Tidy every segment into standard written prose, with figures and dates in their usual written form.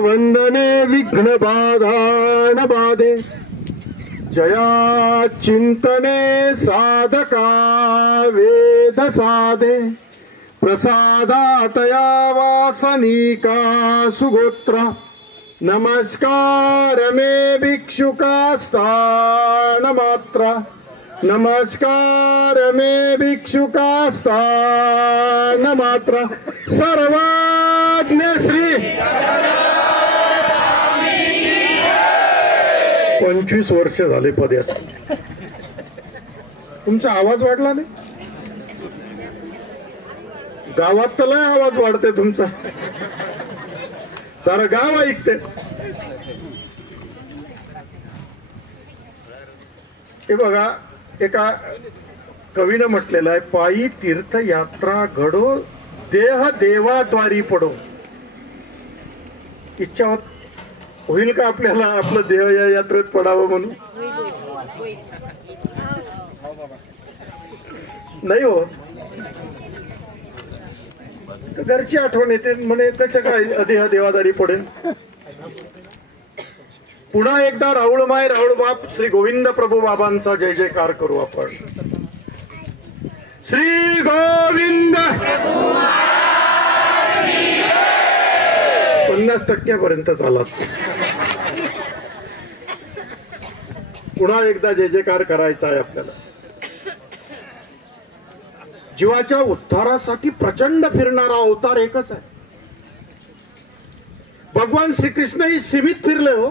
वंदने विघ्न बाधा बाधे जया चिंतने साधका वेद साधे प्रसादातया वासनिका सुगोत्रा नमस्कार मे भिक्षुकास्तान मात्रा नमस्कार मे भिक्षुकास्तान मात्रा सर्वज्ञ श्री 25 वर्ष झाले पदयात्रा. तुमचा आवाज वाढला नाही. गावात तर लय आवाज वाढते तुमचा. सारं गाव ऐकते. हे बघा एका कवीनं म्हटलेलं आहे, पायी तीर्थयात्रा घडो देह देवाद्वारी पडो. इच्छा होईल का आपल्याला आपलं देह या यात्रेत पडावं म्हणून? नाही हो. घरची आठवण येते म्हणे त्याच्या काय देह देवादारी पडेल. पुन्हा एकदा राऊळमाय राऊळ बाप श्री गोविंद प्रभू बाबांचा जय जयकार करू आपण. श्री गोविंद 50% चालत. पुन्हा एकदा जय जयकार करायचा आहे आपल्याला. जीवाच्या उद्धारासाठी प्रचंड फिरणारा अवतार एकच आहे. भगवान श्रीकृष्णही सीमित फिरले हो.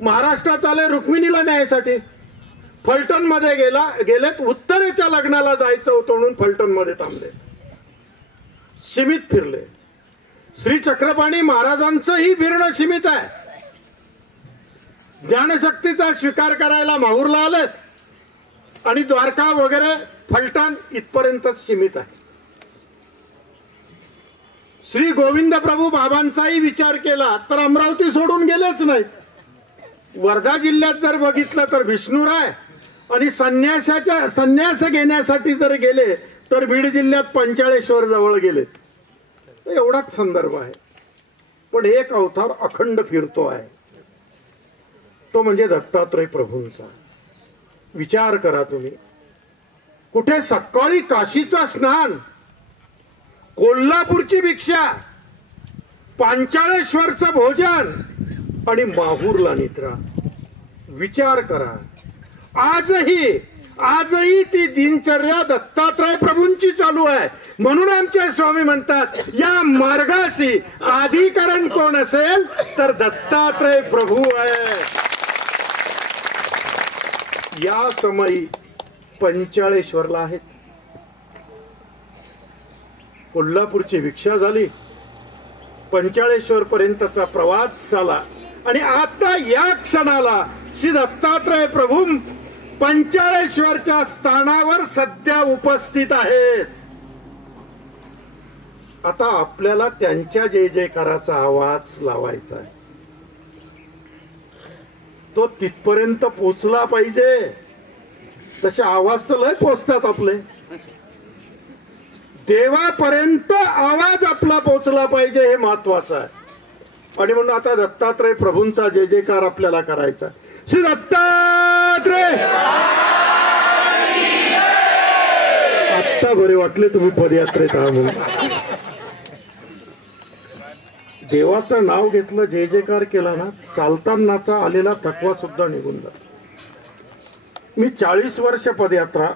महाराष्ट्रात आले रुक्मिणीला न्यायसाठी. फलटण मध्ये गेलेत. उत्तरेच्या लग्नाला जायचं होतं म्हणून फलटण मध्ये थांबले. सीमित फिरले. श्री चक्रपाणी महाराजांचंही फिरणं सीमित आहे. ज्ञानशक्तीचा स्वीकार करायला माहूरला आलेत आणि द्वारका वगैरे फलटण इथपर्यंतच सीमित आहे. श्री गोविंद प्रभू बाबांचाही विचार केला तर अमरावती सोडून गेलेच नाहीत. वर्धा जिल्ह्यात जर बघितलं तर विष्णुराय आणि संन्यास घेण्यासाठी जर गेले तर बीड जिल्ह्यात पंचाळेश्वर जवळ गेलेत. एवढाच संदर्भ आहे. पण एक अवतार अखंड फिरतो आहे, तो म्हणजे दत्तात्रय प्रभूंचा. विचार करा तुम्ही. कुठे सकाळी काशीचं स्नान, कोल्हापूरची भिक्षा, पांचाळेश्वरचं भोजन आणि माहूरला निद्रा. विचार करा. आजही ती दिनचर्या दत्तात्रय प्रभूंची चालू आहे. म्हणून आमचे स्वामी म्हणतात, या मार्गाशी आधिकरण कोण असेल तर दत्तात्रय प्रभू आहे. या समयी पंचाळेश्वरला आहेत. कोल्हापूरची भिक्षा झाली, पंचाळेश्वर पर्यंतचा प्रवास झाला आणि आता या क्षणाला श्री दत्तात्रय प्रभू पंचाळेश्वरच्या स्थानावर सध्या उपस्थित आहेत. आता आपल्याला त्यांच्या जय जयकाराचा आवाज लावायचा आहे. तो तिथपर्यंत पोचला पाहिजे. तसे आवाज तर लय पोचतात आपले. देवापर्यंत आवाज आपला पोचला पाहिजे, हे महत्वाचं आहे. आणि म्हणून आता दत्तात्रय प्रभूंचा जय जयकार आपल्याला करायचा. श्री दत्तात्रय. आत्ता बरे वाटले तुम्ही पदयात्रेत आहात म्हणून. देवाचं नाव घेतलं, जय जयकार केला ना, चालतानाचा आलेला थकवा सुद्धा निघून जातो. मी 40 वर्ष पदयात्रा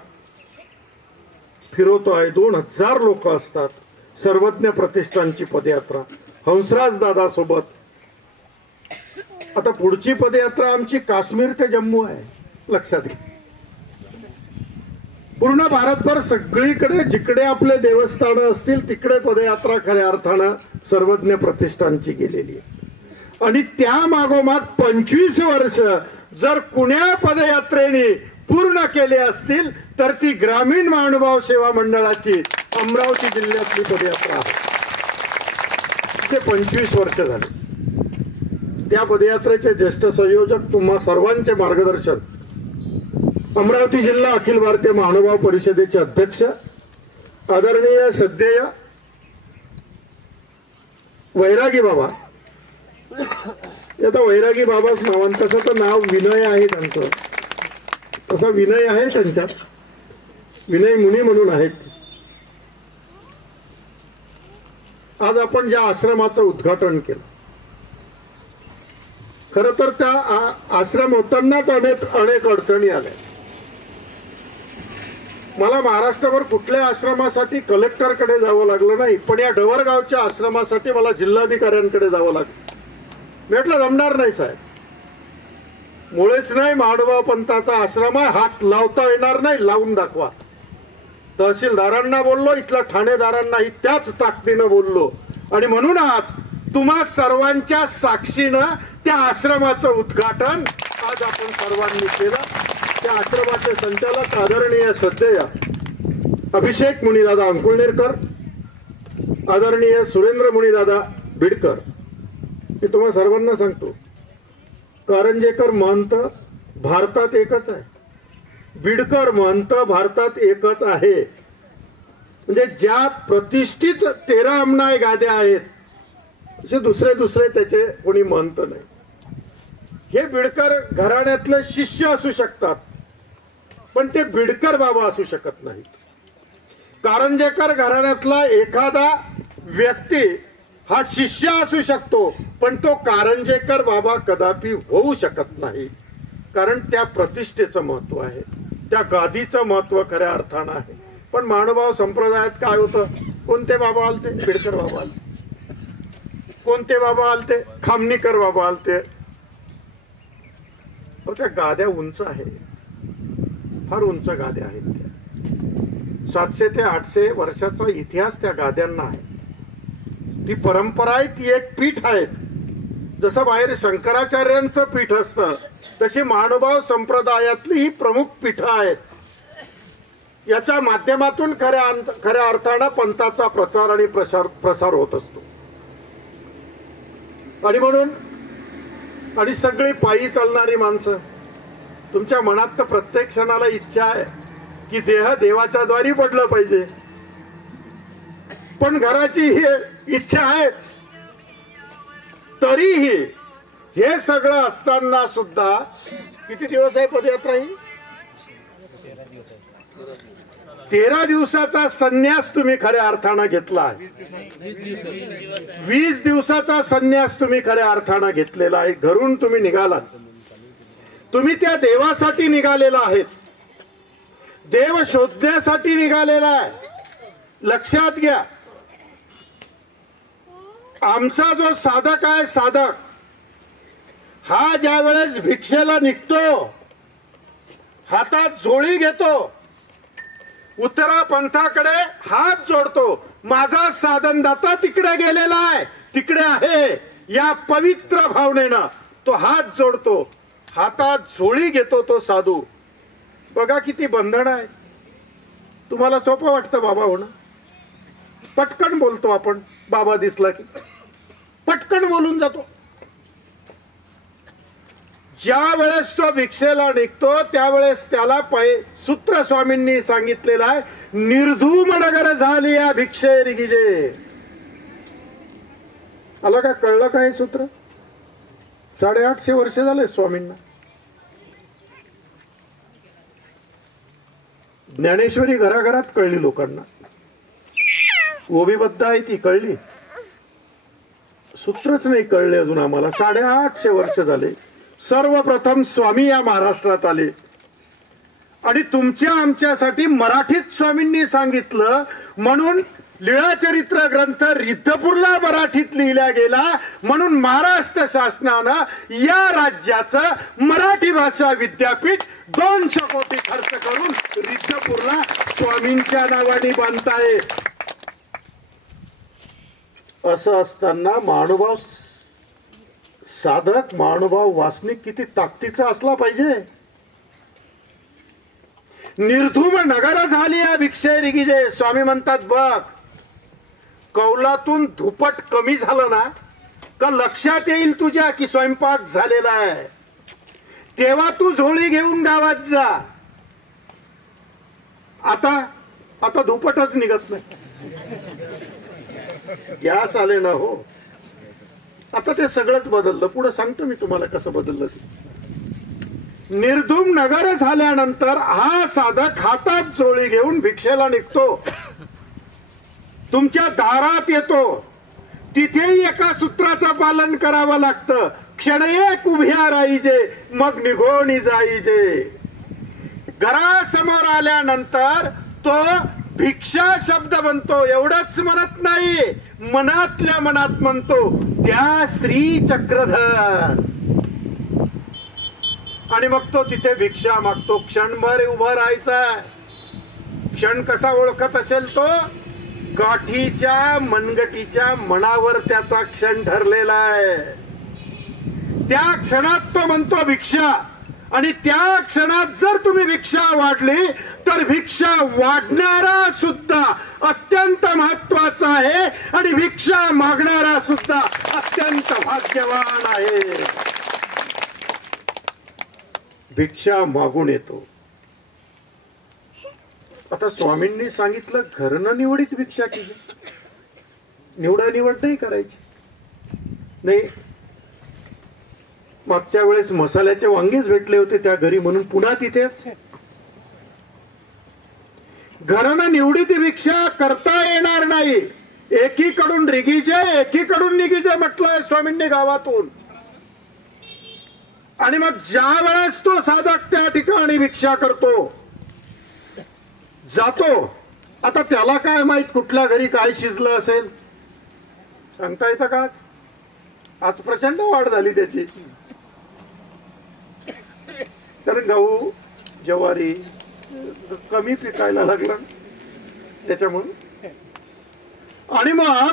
फिरवतो आहे. 2000 लोक असतात. सर्वज्ञ प्रतिष्ठानची पदयात्रा हंसराज दादा सोबत. आता पुढची पदयात्रा आमची काश्मीर ते जम्मू आहे. लक्षात घ्या. पूर्ण भारतभर सगळीकडे जिकडे आपले देवस्थान असतील तिकडे पदयात्रा खऱ्या अर्थानं सर्वज्ञ प्रतिष्ठानची गेलेली आहे. आणि त्या मागोमाग 25 वर्ष जर कुण्या पदयात्रेने पूर्ण केले असतील तर ती ग्रामीण महानुभाव सेवा मंडळाची अमरावती जिल्ह्यातली पदयात्रा आहे. ते 25 वर्ष झाले. त्या पदयात्रेचे ज्येष्ठ संयोजक तुम्हा सर्वांचे मार्गदर्शन अमरावती जिल्हा अखिल भारतीय महानुभाव परिषदेचे अध्यक्ष आदरणीय सद्देय वैरागी बाबा आता वैरागी बाबाच नावान तसं तर नाव विनय आहे त्यांचं, तसा विनय आहे त्यांच्यात, विनय मुनी म्हणून आहेत. आज आपण ज्या आश्रमाचं उद्घाटन केलं, खर तर त्या आश्रम होतानाच अनेक अडचणी आल्या. मला महाराष्ट्रभर कुठल्या आश्रमासाठी कलेक्टरकडे जावं लागलं नाही, पण या डवरगावच्या आश्रमासाठी मला जिल्हाधिकाऱ्यांकडे जावं लागलं. म्हटलं जमणार नाही साहेब, मुळेच नाही, माडोबा पंथाचा आश्रम आहे, हात लावता येणार नाही, लावून दाखवा. तहसीलदारांना बोललो, इथल्या ठाणेदारांनाही त्याच ताकदीनं बोललो, आणि म्हणून आज तुम्हा सर्वांच्या साक्षीनं त्या आश्रमाचं उद्घाटन आज आपण सर्वांनी केलं. त्या आश्रमाचे संचालक आदरणीय सध्या अभिषेक मुनिदादा अंकुळनेरकर, आदरणीय सुरेंद्र मुनिदादा बिडकर. मी तुम्हा सर्वांना सांगतो, कारंजेकर महंत भारतात एकच आहे, बिडकर महंत भारतात एकच आहे. म्हणजे ज्या प्रतिष्ठित 13 अमनाय गाद्या आहेत, असे दुसरे त्याचे कोणी महंत नाही. हे बिडकर घराण्यातले शिष्य असू शकतात, पण ते बिडकर बाबा असू शकत नाहीत. कारंजेकर घराण्यातला एखादा व्यक्ती हा शिष्य असू शकतो, पण तो कारंजेकर बाबा कदापि होऊ शकत नाही. कारण त्या प्रतिष्ठेचं महत्व आहे, त्या गादीचं महत्व खऱ्या अर्थानं आहे. पण मानवभाव संप्रदायात काय होतं, कोणते बाबा आलते, बिडकर बाबा आलते, कोणते बाबा आलते, खामनीकर बाबा आलते. त्या गाद्या उंच आहे, फार उंच गाद्या आहेत. त्या 700 ते 800 वर्षाचा इतिहास त्या गाद्यांना आहे. ती परंपरा आहे, ती एक पीठ आहेत. जसं बाहेर शंकराचार्यांचं पीठ असतं, तशी मानवभाव संप्रदायातली ही प्रमुख पीठ आहेत. याच्या माध्यमातून खऱ्या अर्थानं पंथाचा प्रचार आणि प्रसार होत असतो. आणि म्हणून आणि सगळी पायी चालणारी माणसं, तुमच्या मनात तर प्रत्येक क्षणाला इच्छा आहे की देह देवाच्या द्वारी पडलं पाहिजे, पण घराची ही इच्छा आहे. तरीही हे सगळं असताना सुद्धा किती दिवस आहे पदयात्रा ही? 13 दिवसाचा संन्यास तुम्ही खऱ्या अर्थानं घेतला आहे. 20 दिवसाचा संन्यास तुम्ही खऱ्या अर्थानं घेतलेला आहे. घरून तुम्ही निघालात, तुम्ही त्या देवासाठी निघालेला आहेत, देव शोधण्यासाठी निघालेला आहे. लक्षात घ्या, आमचा जो साधक आहे, साधक हा ज्या वेळेस भिक्षेला निघतो, हातात झोळी घेतो, उत्तरा पंथाकडे हात जोडतो, माझा साधनदाता तिकडे गेलेला आहे, तिकडे आहे, या पवित्र भावनेनं तो हात जोडतो, हातात झोळी घेतो तो साधू. बघा किती बंधन आहे. तुम्हाला सोपं वाटतं बाबा होणं, पटकन बोलतो आपण, बाबा दिसला की पटकन बोलून जातो. ज्या वेळेस तो भिक्षेला निघतो त्यावेळेस त्याला सूत्र स्वामींनी सांगितलेलं आहे, निर्धूम नगर झाली या भिक्षे रिगिजे. आलं का, कळलं का हे सूत्र? 850 वर्ष झाले स्वामींना. ज्ञानेश्वरी घराघरात कळली लोकांना, ओवीबद्ध आहे ती कळली, सूत्रच नाही कळले अजून आम्हाला. 850 वर्ष झाले. सर्वप्रथम स्वामी या महाराष्ट्रात आले आणि तुमच्या आमच्यासाठी मराठीत स्वामींनी सांगितलं, म्हणून लीळाचरित्र ग्रंथ रिद्धपूरला मराठीत लिहिला गेला. म्हणून महाराष्ट्र शासनानं या राज्याचं मराठी भाषा विद्यापीठ 200 कोटी खर्च करून रिद्धपूरला स्वामींच्या नावाने बांधताय. असं असताना महानुभाव साधक, महानुभाव वासनिक किती ताकदीचा असला पाहिजे. निर्धूम नगर झाली या भिक्षे रिगिजे. स्वामी म्हणतात, बघ कौलातून धुपट कमी झालं ना का लक्षात येईल तुझ्या की स्वयंपाक झालेला आहे, तेव्हा तू झोळी घेऊन गावात जा. आता धुपटच निघत नाही, गॅस आले ना हो. आता ते सगळंच बदललं. पुढे सांगतो मी तुम्हाला कसं बदललं ते. निर्धूम नगर झाल्यानंतर हा साधक हातात जोळी घेऊन भिक्षेला निघतो, तुमच्या दारात येतो. तिथेही एका सूत्राचं पालन करावं लागतं. क्षण एक उभ्या राहायचे, मग निघून जायचे. घरासमोर आल्यानंतर तो भिक्षा शब्द म्हणतो. एवढंच म्हणत नाही, मनातल्या मनात म्हणतो, त्या श्री चक्रधर. आणि मग तो तिथे भिक्षा मागतो. क्षणभर उभा राहायचा. क्षण कसा ओळखत असेल तो? गाठीच्या मनगटीच्या मनावर त्याचा क्षण ठरलेला आहे. त्या क्षणात तो म्हणतो भिक्षा. आणि त्या क्षणात जर तुम्ही भिक्षा वाढली तर भिक्षा वाढणारा सुद्धा अत्यंत महत्वाचा आहे आणि भिक्षा मागणारा सुद्धा अत्यंत भाग्यवान आहे. भिक्षा मागून येतो. आता स्वामींनी सांगितलं घरनं निवडीत भिक्षा केली. निवड नाही करायची. नाही, मागच्या वेळेस मसाल्याचे वांगेच भेटले होते त्या घरी म्हणून पुन्हा तिथेच. घरानं निवडीत भिक्षा करता येणार नाही. एकीकडून रिगीचे एकीकडून निगीचे म्हटलंय स्वामींनी गावातून. आणि मग ज्या वेळेस तो साधक त्या ठिकाणी भिक्षा करतो, जातो. आता त्याला काय माहित कुठल्या घरी काय शिजलं असेल, सांगता येतं का? आज प्रचंड वाढ झाली त्याची. कारण गहू ज्वारी कमी पिकायला लागला त्याच्यामुळे. आणि मग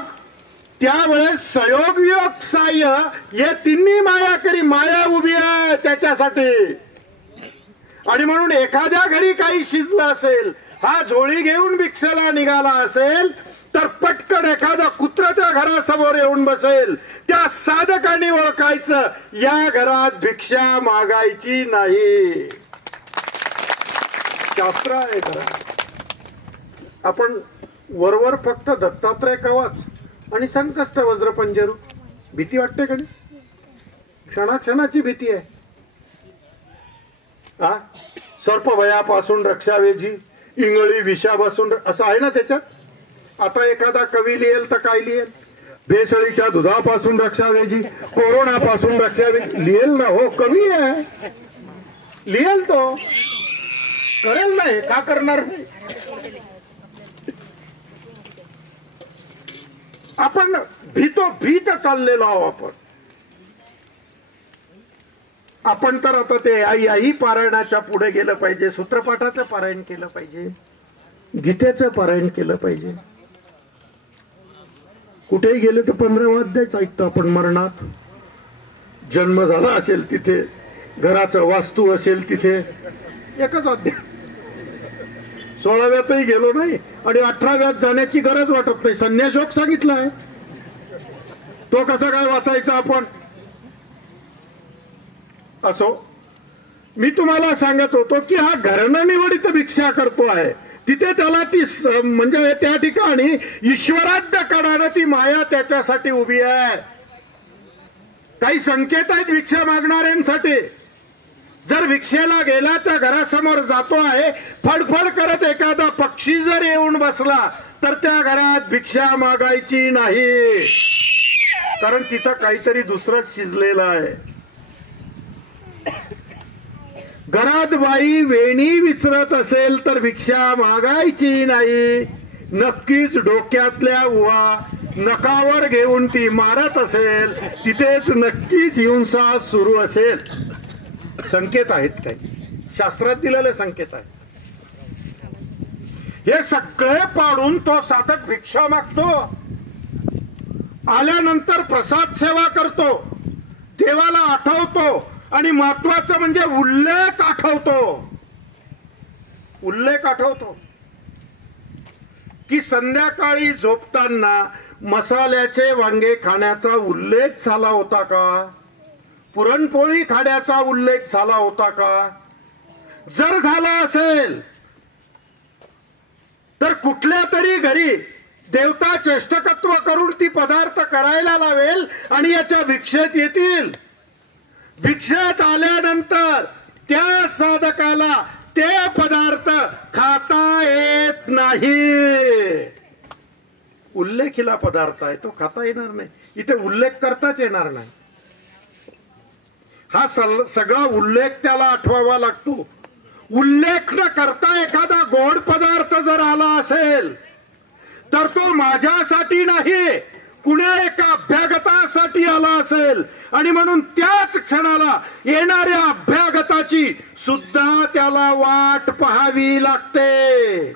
त्यावेळेस सहयोग वियोग साह्य हे तिन्ही माया करी. माया उभी आहे त्याच्यासाठी. आणि म्हणून एखाद्या घरी काही शिजलं असेल, हा झोळी घेऊन भिक्षेला निघाला असेल, तर पटकन एखादा कुत्र त्या घरासमोर येऊन बसेल. त्या साधकाने ओळखायचं, या घरात भिक्षा मागायची नाही. शास्त्र आहे घरात. आपण वरवर फक्त दत्तात्रय कवच आणि संकष्ट वज्रपंजरू. भीती वाटते का नाही? क्षणाक्षणाची भीती आहे. हा, सर्पभयापासून रक्षावेजी, इंगळी विषापासून, असं आहे ना त्याच्यात. आता एखादा कवी लिहेल तर काय लिहेल? भेसळीच्या दुधापासून रक्षावेजी, कोरोनापासून रक्षावेजी लिहेल ना. हो, कवी आहे, लिहेल तो. करेल नाही का? करणार नाही. आपण भीत चाललेलो आहोत. आपण तर आता ते आई पारायणाच्या पुढे गेलं पाहिजे, सूत्रपाठाचं पारायण केलं पाहिजे, गीतेचं पारायण केलं पाहिजे. कुठेही गेले तर 15 अध्यायच ऐकतो आपण. मरणात जन्म झाला असेल तिथे, घराचं वास्तू असेल तिथे एकच अध्याय. 16व्यातही गेलो नाही आणि 18व्यात जाण्याची गरज वाटत नाही. संन्यासयोग सांगितला आहे, तो कसा काय वाचायचा आपण? असो, मी तुम्हाला सांगत होतो की हा घरनं निवडीत भिक्षा करतो आहे. तिथे त्याला ती म्हणजे त्या ठिकाणी ईश्वराध्य करणारं ती माया त्याच्यासाठी उभी आहे. काही संकेत आहेत भिक्षा मागणाऱ्यांसाठी. जर भिक्षेला गेला तर घरासमोर जातो आहे, फडफड करत एखादा पक्षी जर येऊन बसला तर त्या घरात भिक्षा मागायची नाही. कारण तिथं काहीतरी दुसरंच शिजलेलं आहे. घरात बाई वेणी विचारत असेल तर भिक्षा मागायची नाही. नक्कीच डोक्यातल्या उवा नकावर घेऊन ती मारत असेल, तिथेच नक्कीच हिंसा सुरू असेल. संकेत आहेत काही, शास्त्रात दिलेले संकेत आहेत. हे सगळे पाडून तो साधक भिक्षा मागतो. आल्यानंतर प्रसाद सेवा करतो, देवाला आठवतो आणि महत्वाचं म्हणजे उल्लेख आठवतो. उल्लेख आठवतो की संध्याकाळी झोपताना मसाल्याचे वांगे खाण्याचा उल्लेख झाला होता का? पुरणपोळी खाण्याचा उल्लेख झाला होता का? जर झाला असेल तर कुठल्या तरी घरी देवता चेष्टकत्व करून ती पदार्थ करायला लावेल आणि याच्या भिक्षेत येतील. भिक्षेत आल्यानंतर त्या साधकाला ते पदार्थ खाता येत नाही. उल्लेखीला पदार्थ आहे, तो खाता येणार नाही. इथे उल्लेख करताच येणार नाही. हा सगळा उल्लेख त्याला आठवावा लागतो. उल्लेख न करता एखादा गोड पदार्थ जर आला असेल तर तो माझ्यासाठी नाही, कुण्या एका अभ्यागतासाठी आला असेल आणि म्हणून त्याच क्षणाला येणाऱ्या अभ्यागताची सुद्धा त्याला वाट पाहावी लागते.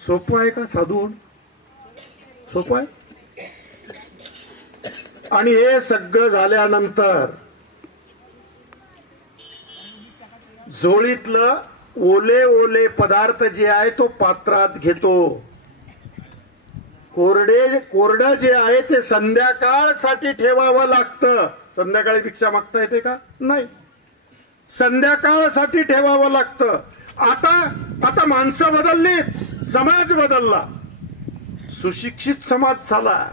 सोपं आहे का साधू? सोपं आहे. आणि हे सगळं झाल्यानंतर झोळीतलं ओले ओले पदार्थ जे आहे तो पात्रात घेतो. कोरडं जे आहे ते संध्याकाळसाठी ठेवावं लागतं. संध्याकाळी भिक्षा मागता येते का? नाही, संध्याकाळसाठी ठेवावं लागतं. आता माणसं बदलली, समाज बदलला, सुशिक्षित समाज झाला.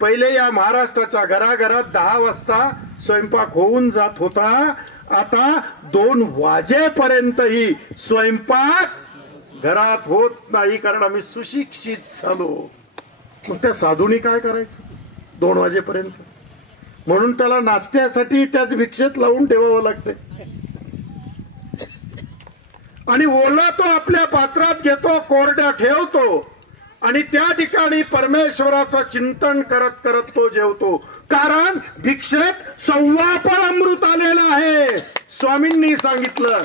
पहिले या महाराष्ट्राच्या घराघरात 10 वाजता स्वयंपाक होऊन जात होता. आता 2 वाजेपर्यंतही स्वयंपाक घरात होत नाही, कारण आम्ही सुशिक्षित झालो. मग त्या साधूनी काय करायचं 2 वाजेपर्यंत? म्हणून त्याला नाश्त्यासाठी त्याच भिक्षेत लावून ठेवावं लागते. आणि ओला तो आपल्या पात्रात घेतो, कोरड्या ठेवतो आणि त्या ठिकाणी परमेश्वराचं चिंतन करत करत तो जेवतो. कारण भिक्षेत सव्वापर अमृत आलेलं आहे. स्वामींनी सांगितलं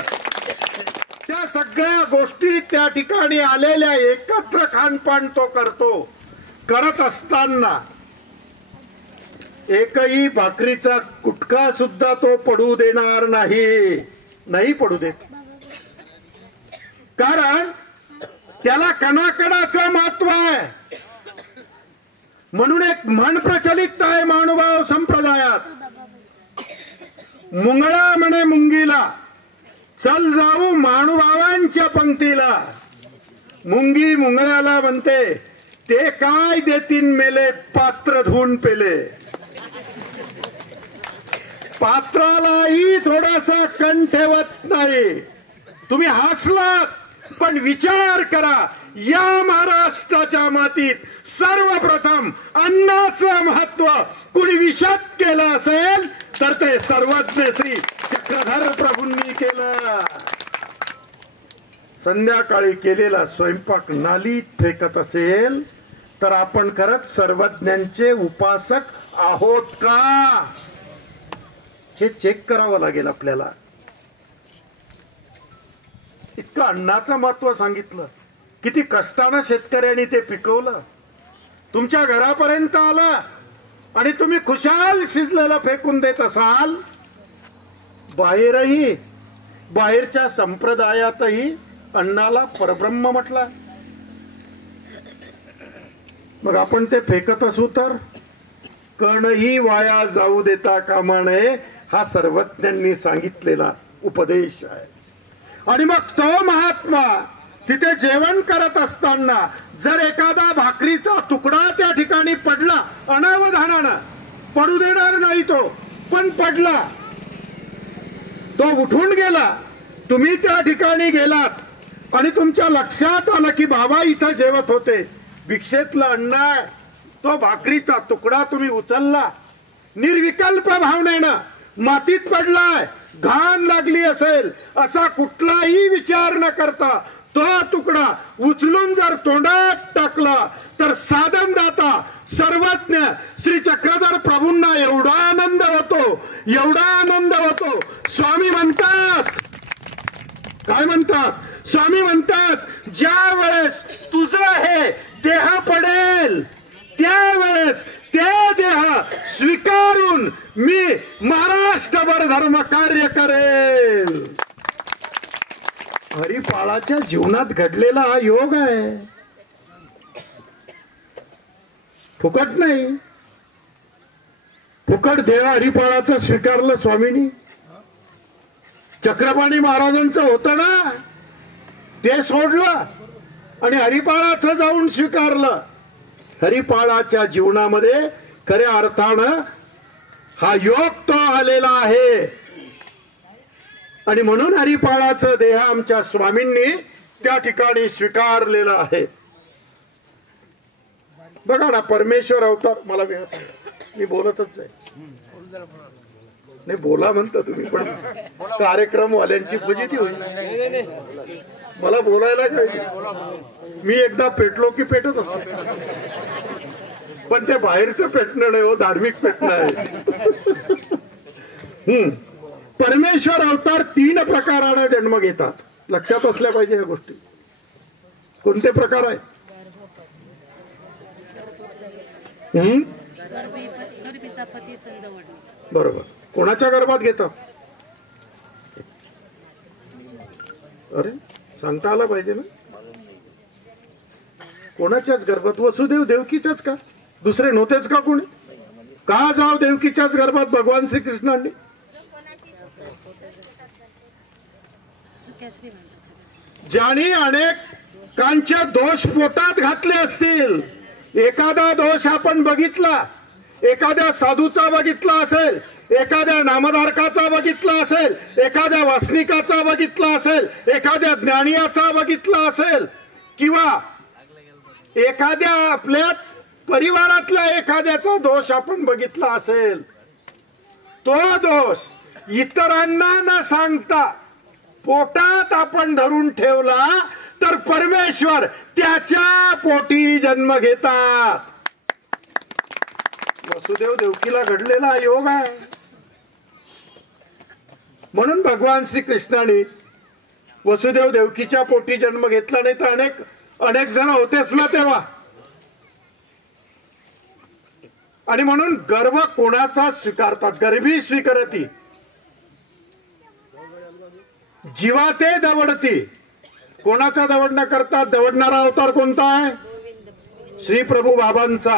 त्या सगळ्या गोष्टी त्या ठिकाणी आलेल्या एकत्र खानपान तो करतो. करत असताना एकही भाकरीचा कुटका सुद्धा तो पडू देणार नाही पडू देत. कारण त्याला कणाकणाचं महत्व आहे. म्हणून एक म्हण प्रचलित आहे महानुभाव संप्रदायात, मुंगळा म्हणे मुंगीला, चल जाऊ महानुभावांच्या पंक्तीला. मुंगी मुंगळ्याला म्हणते, ते काय देतीन मेले पात्र धुवून पेले. पात्रालाही थोडासा कण ठेवत नाही. तुम्ही हसलात पण विचार करा, या महाराष्ट्राच्या मातीत सर्वप्रथम अन्नाचं महत्व कुणी विशद केलं असेल तर ते सर्वज्ञ श्री चक्रधर प्रभूंनी केलं. संध्याकाळी केलेला स्वयंपाक नालीत फेकत असेल तर आपण खरंच सर्वज्ञांचे उपासक आहोत का हे चेक करावं लागेल आपल्याला. इतकं अन्नाचं महत्व सांगितलं, किती कष्टानं शेतकऱ्यांनी ते पिकवलं, तुमच्या घरापर्यंत आलं आणि तुम्ही खुशाल शिजलेलं फेकून देत असाल. बाहेरच्या संप्रदायातही अन्नाला परब्रह्म म्हटलं. मग आपण ते फेकत असू तर कणही वाया जाऊ देता कामा नये हा सर्वज्ञांनी सांगितलेला उपदेश आहे. आणि मग तो महात्मा तिथे जेवण करत असताना जर एखादा भाकरीचा तुकडा त्या ठिकाणी पडला, अनावधानानं, पडू देणार नाही तो, पण पडला, तो उठून गेला, तुम्ही त्या ठिकाणी गेलात आणि तुमच्या लक्षात आलं की बाबा इथं जेवत होते, भिक्षेतलं अन्न आहे, तो भाकरीचा तुकडा तुम्ही उचलला, निर्विकल्प भावनेनं, मातीत पडलाय, घाण लागली असेल असा कुठलाही विचार न करता तो तुकडा उचलून जर तोंडात टाकला तर साधनदाता सर्वज्ञ श्री चक्रधर प्रभूंना एवढा आनंद होतो. स्वामी म्हणतात, काय म्हणतात? स्वामी म्हणतात, ज्या वेळेस तुझं हे देह पडेल त्यावेळेस ते देह स्वीकारून मी महाराष्ट्रभर धर्म कार्य करेल. हरिपाळाच्या जीवनात घडलेला हा योग आहे, फुकट नाही. फुकट देह हरिपाळाचं स्वीकारलं स्वामींनी. चक्रपाणी महाराजांचं होतं ना, ते सोडलं आणि हरिपाळाचं जाऊन स्वीकारलं. हरिपाळाच्या जीवनामध्ये खऱ्या अर्थानं हा योग तो आलेला आहे. आणि म्हणून हरिपाळाचं देह आमच्या स्वामींनी त्या ठिकाणी स्वीकारलेला आहे. बघा ना, परमेश्वर अवतार. मला वेळ मी बोलतच आहे. नाही बोला म्हणता तुम्ही, पण कार्यक्रम वाल्यांची फजिती होईल. मला बोलायला काय, मी एकदा पेटलो की पेटत असतो, पण ते बाहेरचं पेटणं नाही हो, धार्मिक पेटणं आहे. परमेश्वर अवतार 3 प्रकाराने जन्म घेतात. लक्षात असल्या पाहिजे ह्या गोष्टी. कोणते प्रकार आहे? बरोबर. कोणाच्या गर्भात घेतात? अरे सांगता आला पाहिजे ना. कोणाच्याच गर्भात? वसुदेव देवकीच्याच का? दुसरे नव्हतेच का कोणी? का जाव देवकीच्याच गर्भात भगवान श्रीकृष्णांनी? ज्याने अनेकांचे दोष पोटात घातले असतील. एखादा दोष आपण बघितला, एखाद्या साधूचा बघितला असेल, एखाद्या नामधारकाचा बघितला असेल, एखाद्या वासनिकाचा बघितला असेल, एखाद्या ज्ञानियाचा बघितला असेल, किंवा एखाद्या आपल्याच परिवारातल्या एखाद्याचा दोष आपण बघितला असेल, तो दोष इतरांना न सांगता पोटात आपण धरून ठेवला तर परमेश्वर त्याच्या पोटी जन्म घेतात. वसुदेव देवकीला घडलेला योग आहे. म्हणून भगवान श्रीकृष्णाने वसुदेव देवकीच्या पोटी जन्म घेतला. नाही तर अनेक जण होतेच ना तेव्हा. आणि म्हणून गर्भ कोणाचा स्वीकारतात? गर्भी स्वीकारती जीवा ते दवडती. कोणाचा दवडणं करतात? दवडणारा अवतार कोणता आहे? श्री प्रभू बाबांचा.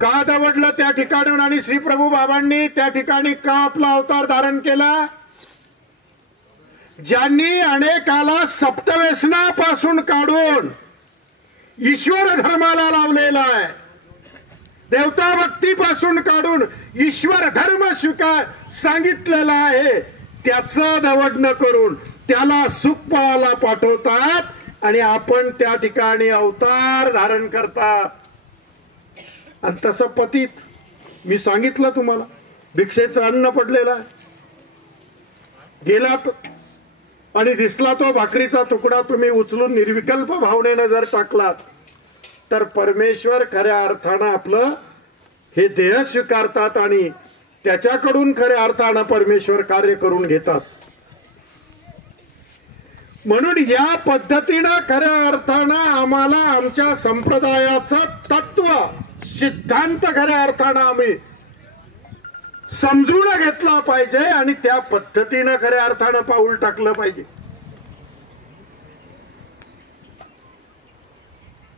का दवडलं त्या ठिकाणी? आणि श्री प्रभू बाबांनी त्या ठिकाणी का आपला अवतार धारण केला? ज्यांनी अनेकाला सप्तव्यसनापासून काढून ईश्वर धर्माला लावलेला आहे, देवता भक्तीपासून काढून ईश्वर धर्म स्वीकार सांगितलेला आहे, त्याचं दवडणं करून त्याला सुखपाला पाठवतात आणि आपण त्या ठिकाणी अवतार धारण करतात. आणि तसं पतित, मी सांगितलं तुम्हाला, भिक्षेचं अन्न पडलेला गेलात आणि दिसला तो भाकरीचा तुकडा, तुम्ही उचलून निर्विकल्प भावनेनं जर टाकलात तर परमेश्वर खऱ्या अर्थानं आपलं हे देह स्वीकारतात आणि त्याच्याकडून खऱ्या अर्थानं परमेश्वर कार्य करून घेतात. म्हणून या पद्धतीनं खऱ्या अर्थानं आम्हाला आमच्या संप्रदायाचं तत्व सिद्धांत खऱ्या अर्थानं आम्ही समजून घेतला पाहिजे आणि त्या पद्धतीनं खऱ्या अर्थानं पाऊल टाकलं पाहिजे.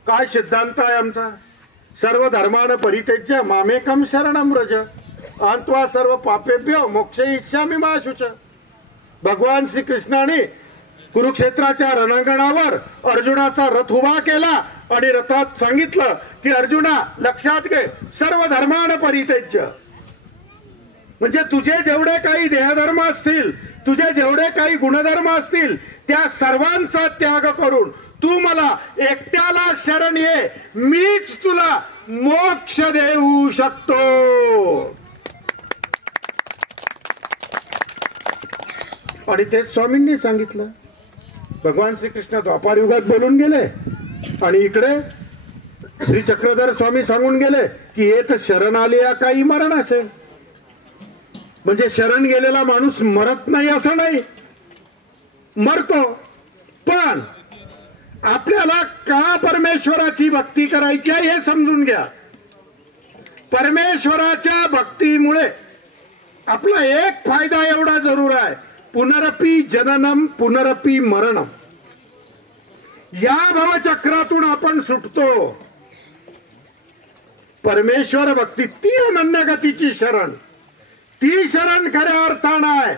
काय सिद्धांत आहे आमचा? सर्व धर्मानं परित्यज्य मामेकम शरणम व्रज अंत्वा सर्व पापेभ्यो मोक्षयिष्यामि मा शुच. भगवान श्रीकृष्णाने कुरुक्षेत्राच्या रणांगणावर अर्जुनाचा रथ उभा केला आणि रथात सांगितलं की अर्जुना लक्षात घे, सर्व धर्मानं परित्यज्य. म्हणजे तुझे जेवढे काही देहधर्म असतील, तुझे जेवढे काही गुणधर्म असतील, त्या सर्वांचा त्याग करून तू मला एकट्याला शरण ये, मीच तुला मोक्ष देऊ शकतो. आणि ते स्वामींनी सांगितलं. भगवान श्रीकृष्ण द्वापार युगात बोलून गेले आणि इकडे श्री चक्रधर स्वामी सांगून गेले की येत शरण आले काही मरण असेल. म्हणजे शरण गेलेला माणूस मरत नाही असं नाही, मरतो. पण आपल्याला का परमेश्वराची भक्ती करायची आहे हे समजून घ्या. परमेश्वराच्या भक्तीमुळे आपला एक फायदा एवढा जरूर आहे, पुनरपि जननम पुनरपि मरणम. या भवचक्रातून आपण सुटतो. परमेश्वर भक्ती ती अनन्य गतीची शरण, ती शरण खऱ्या अर्थानं आहे.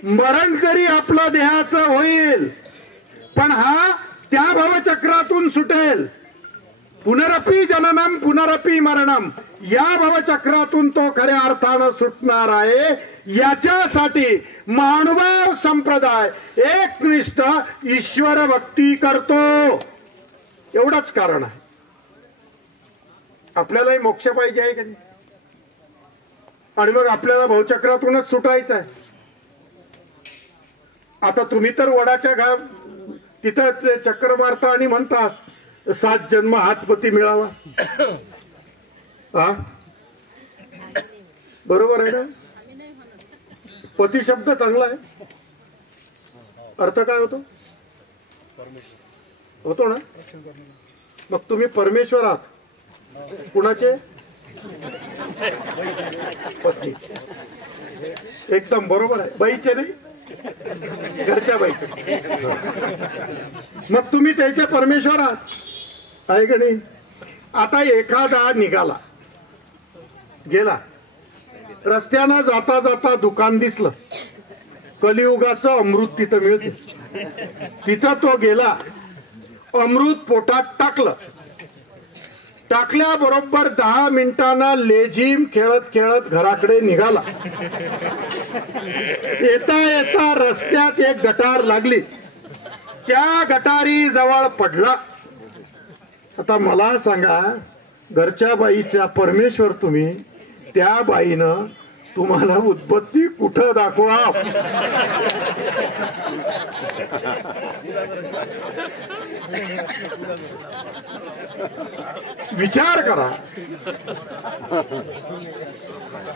मरण जरी आपलं देहाचं होईल पण हा त्या भवचक्रातून सुटेल. पुनरपी जननम पुनरपी मरणम, या भवचक्रातून तो खऱ्या अर्थानं सुटणार आहे. याच्यासाठी महानुभाव संप्रदाय एकनिष्ठ ईश्वर भक्ती करतो, एवढंच कारण आहे. आपल्यालाही मोक्ष पाहिजे आहे का नाही? आणि मग आपल्याला भवचक्रातूनच सुटायचं आहे. आता तुम्ही तर वडाच्या तिथं ते चक्र मारता आणि म्हणता 7 जन्म हातपती मिळावा. हा, बरोबर आहे ना? पती शब्द चांगला आहे, अर्थ काय होतो? होतो ना? मग तुम्ही परमेश्वर आहात. कुणाचे? पत्नी. एकदम बरोबर आहे. बाईचे नाही, घरच्या बाईचे. मग तुम्ही त्याचे परमेश्वर आहात, आहे का नाही? आता एखादा निघाला गेला, रस्त्यानं जाता जाता दुकान दिसलं, कलियुगाचं अमृत तिथं मिळते. तिथं तो गेला, अमृत पोटात टाकलं. टाकल्याबरोबर 10 मिनिटांना लेझिम खेळत खेळत घराकडे निघाला. येता येता रस्त्यात एक गटार लागली, त्या गटारी जवळ पडला. आता मला सांगा, घरच्या बाईचा परमेश्वर तुम्ही, त्या बाईनं तुम्हाला उद्बत्ती कुठं दाखवा? विचार करा.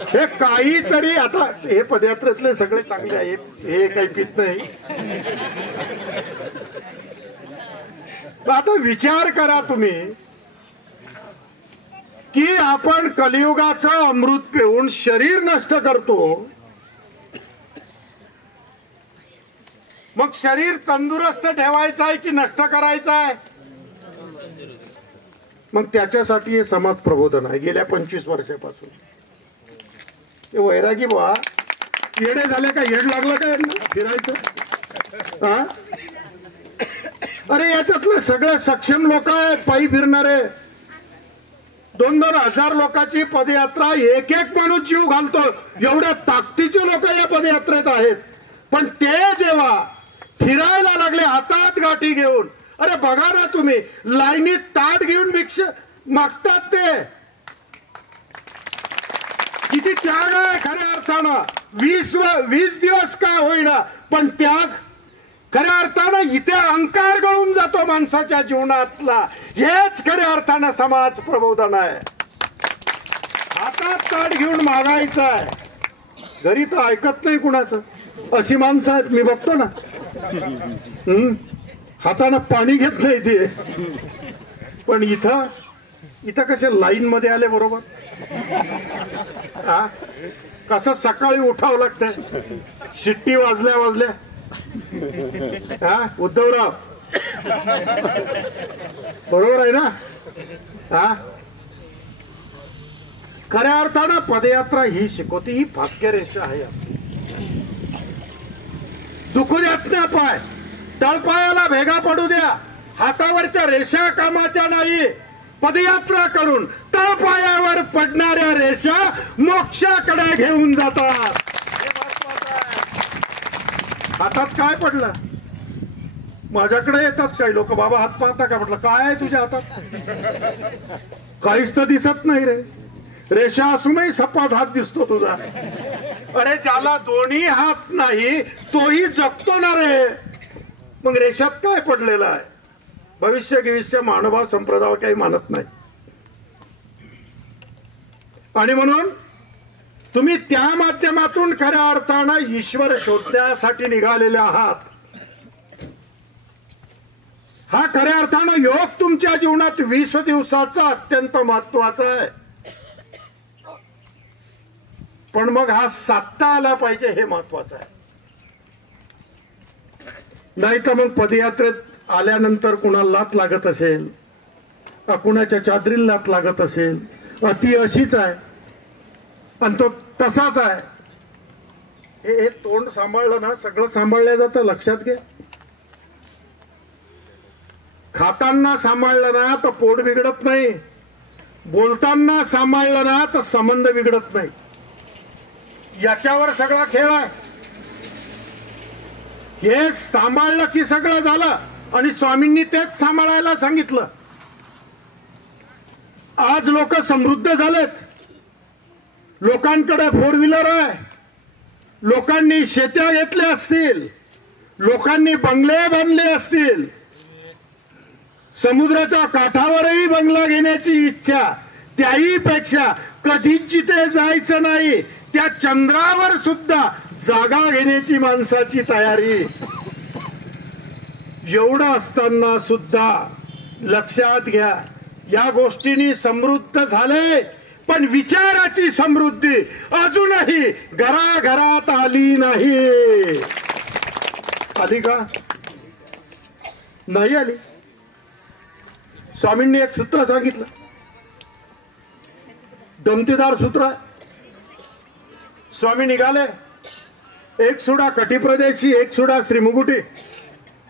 हे काहीतरी, आता हे पदयात्रेतले सगळे चांगले आहे, हे काही पित नाही. आता विचार करा तुम्ही की आपण कलियुगाचं अमृत पिऊन शरीर नष्ट करतो, मग शरीर तंदुरुस्त ठेवायचं आहे की नष्ट करायचं आहे? मग त्याच्यासाठी हे समाज प्रबोधन आहे गेल्या 25 वर्षापासून. हे वैरागी बा येडे झाले का? येड लागलं का फिरायचं? हा, अरे याच्यातले सगळे सक्षम लोक आहेत, पायी फिरणारे. 2-2 हजार लोकांची पदयात्रा, एक एक माणूस जीव घालतो, एवढ्या ताकदीचे लोक या पदयात्रेत आहेत. पण ते जेव्हा फिरायला लागले हातात गाठी घेऊन, अरे बघा ना तुम्ही, लाईनीत ताट घेऊन भिक्षा मागतात. ते किती त्याग आहे खऱ्या अर्थानं. 20 दिवस का होईना, पण त्याग खऱ्या अर्थानं इथे अहंकार गळून जातो माणसाच्या जीवनातला. हेच खऱ्या अर्थानं समाज प्रबोधन आहे. हातात ताट घेऊन मागायचं आहे. घरी तर ऐकत नाही कुणाचं, अशी माणसं आहेत मी बघतो ना. हातानं पाणी घेत नाही ते. पण इथं कसे लाईन मध्ये आले बरोबर. हा, कसं सकाळी उठावं लागतंय, शिट्टी वाजल्या. हा, उद्धवराव बरोबर आहे ना? हा, खऱ्या अर्थानं पदयात्रा ही शिकवते, ही भाग्यरेषा आहे. दुखू द्यात ना पाय, तळपायाला भेगा पडू द्या. हातावरच्या रेषा कामाच्या नाही. पदयात्रा करून तळपायावर पडणाऱ्या रेषा मोक्षाकडे घेऊन जातात. हातात काय पडलं? माझ्याकडे येतात काही लोक, बाबा हात पाहता का? म्हटलं काय आहे तुझ्या हातात? काहीच तर दिसत नाही रे. रेषा असूनही सपाट हात दिसतो तुझा. अरे ज्याला दोन्ही हात नाही तोही जगतो ना रे. मग रेषात काय पडलेलं आहे? भविष्य मानवभाव संप्रदाय काही मानत नाही. आणि म्हणून तुम्ही त्या माध्यमातून खऱ्या अर्थानं ईश्वर शोधण्यासाठी निघालेले आहात. हा खऱ्या अर्थानं योग तुमच्या जीवनात 20 दिवसाचा अत्यंत महत्वाचा आहे. पण मग हा साधता आला पाहिजे, हे महत्वाचं आहे. नाही तर मग पदयात्रेत आल्यानंतर कुणाला लात लागत असेल, कुणाच्या चादरीला लात लागत असेल, ती अशीच आहे आणि तो तसाच आहे. हे तोंड सांभाळलं ना, सगळं सांभाळलं जातं. लक्षात घे. खाताना सांभाळलं ना तर पोट बिघडत नाही, बोलताना सांभाळलं ना तर संबंध बिघडत नाही. याच्यावर सगळा खेळ आहे. हे सांभाळलं की सगळं झालं. आणि स्वामींनी तेच सांभाळायला सांगितलं. आज लोक समृद्ध झालेत. लोकांकडे फोर व्हीलर आहे, लोकांनी शेत्या घेतल्या असतील, लोकांनी बंगले बांधले असतील, समुद्राच्या काठावरही बंगला घेण्याची इच्छा, त्याही पेक्षा कधीच जिथे जायचं नाही त्या चंद्रावर सुद्धा जागा घेण्याची माणसाची तयारी. एवढं असताना सुद्धा लक्षात घ्या, या गोष्टींनी समृद्ध झाले, पण विचाराची समृद्धी अजूनही घराघरात आली नाही. आली का? नाही आली. स्वामींनी एक सूत्र सांगितलं, दमतीदार सूत्र. स्वामी निघाले, एक सुडा कटिप्रदेशी, एक सुडा श्रीमुकुटी.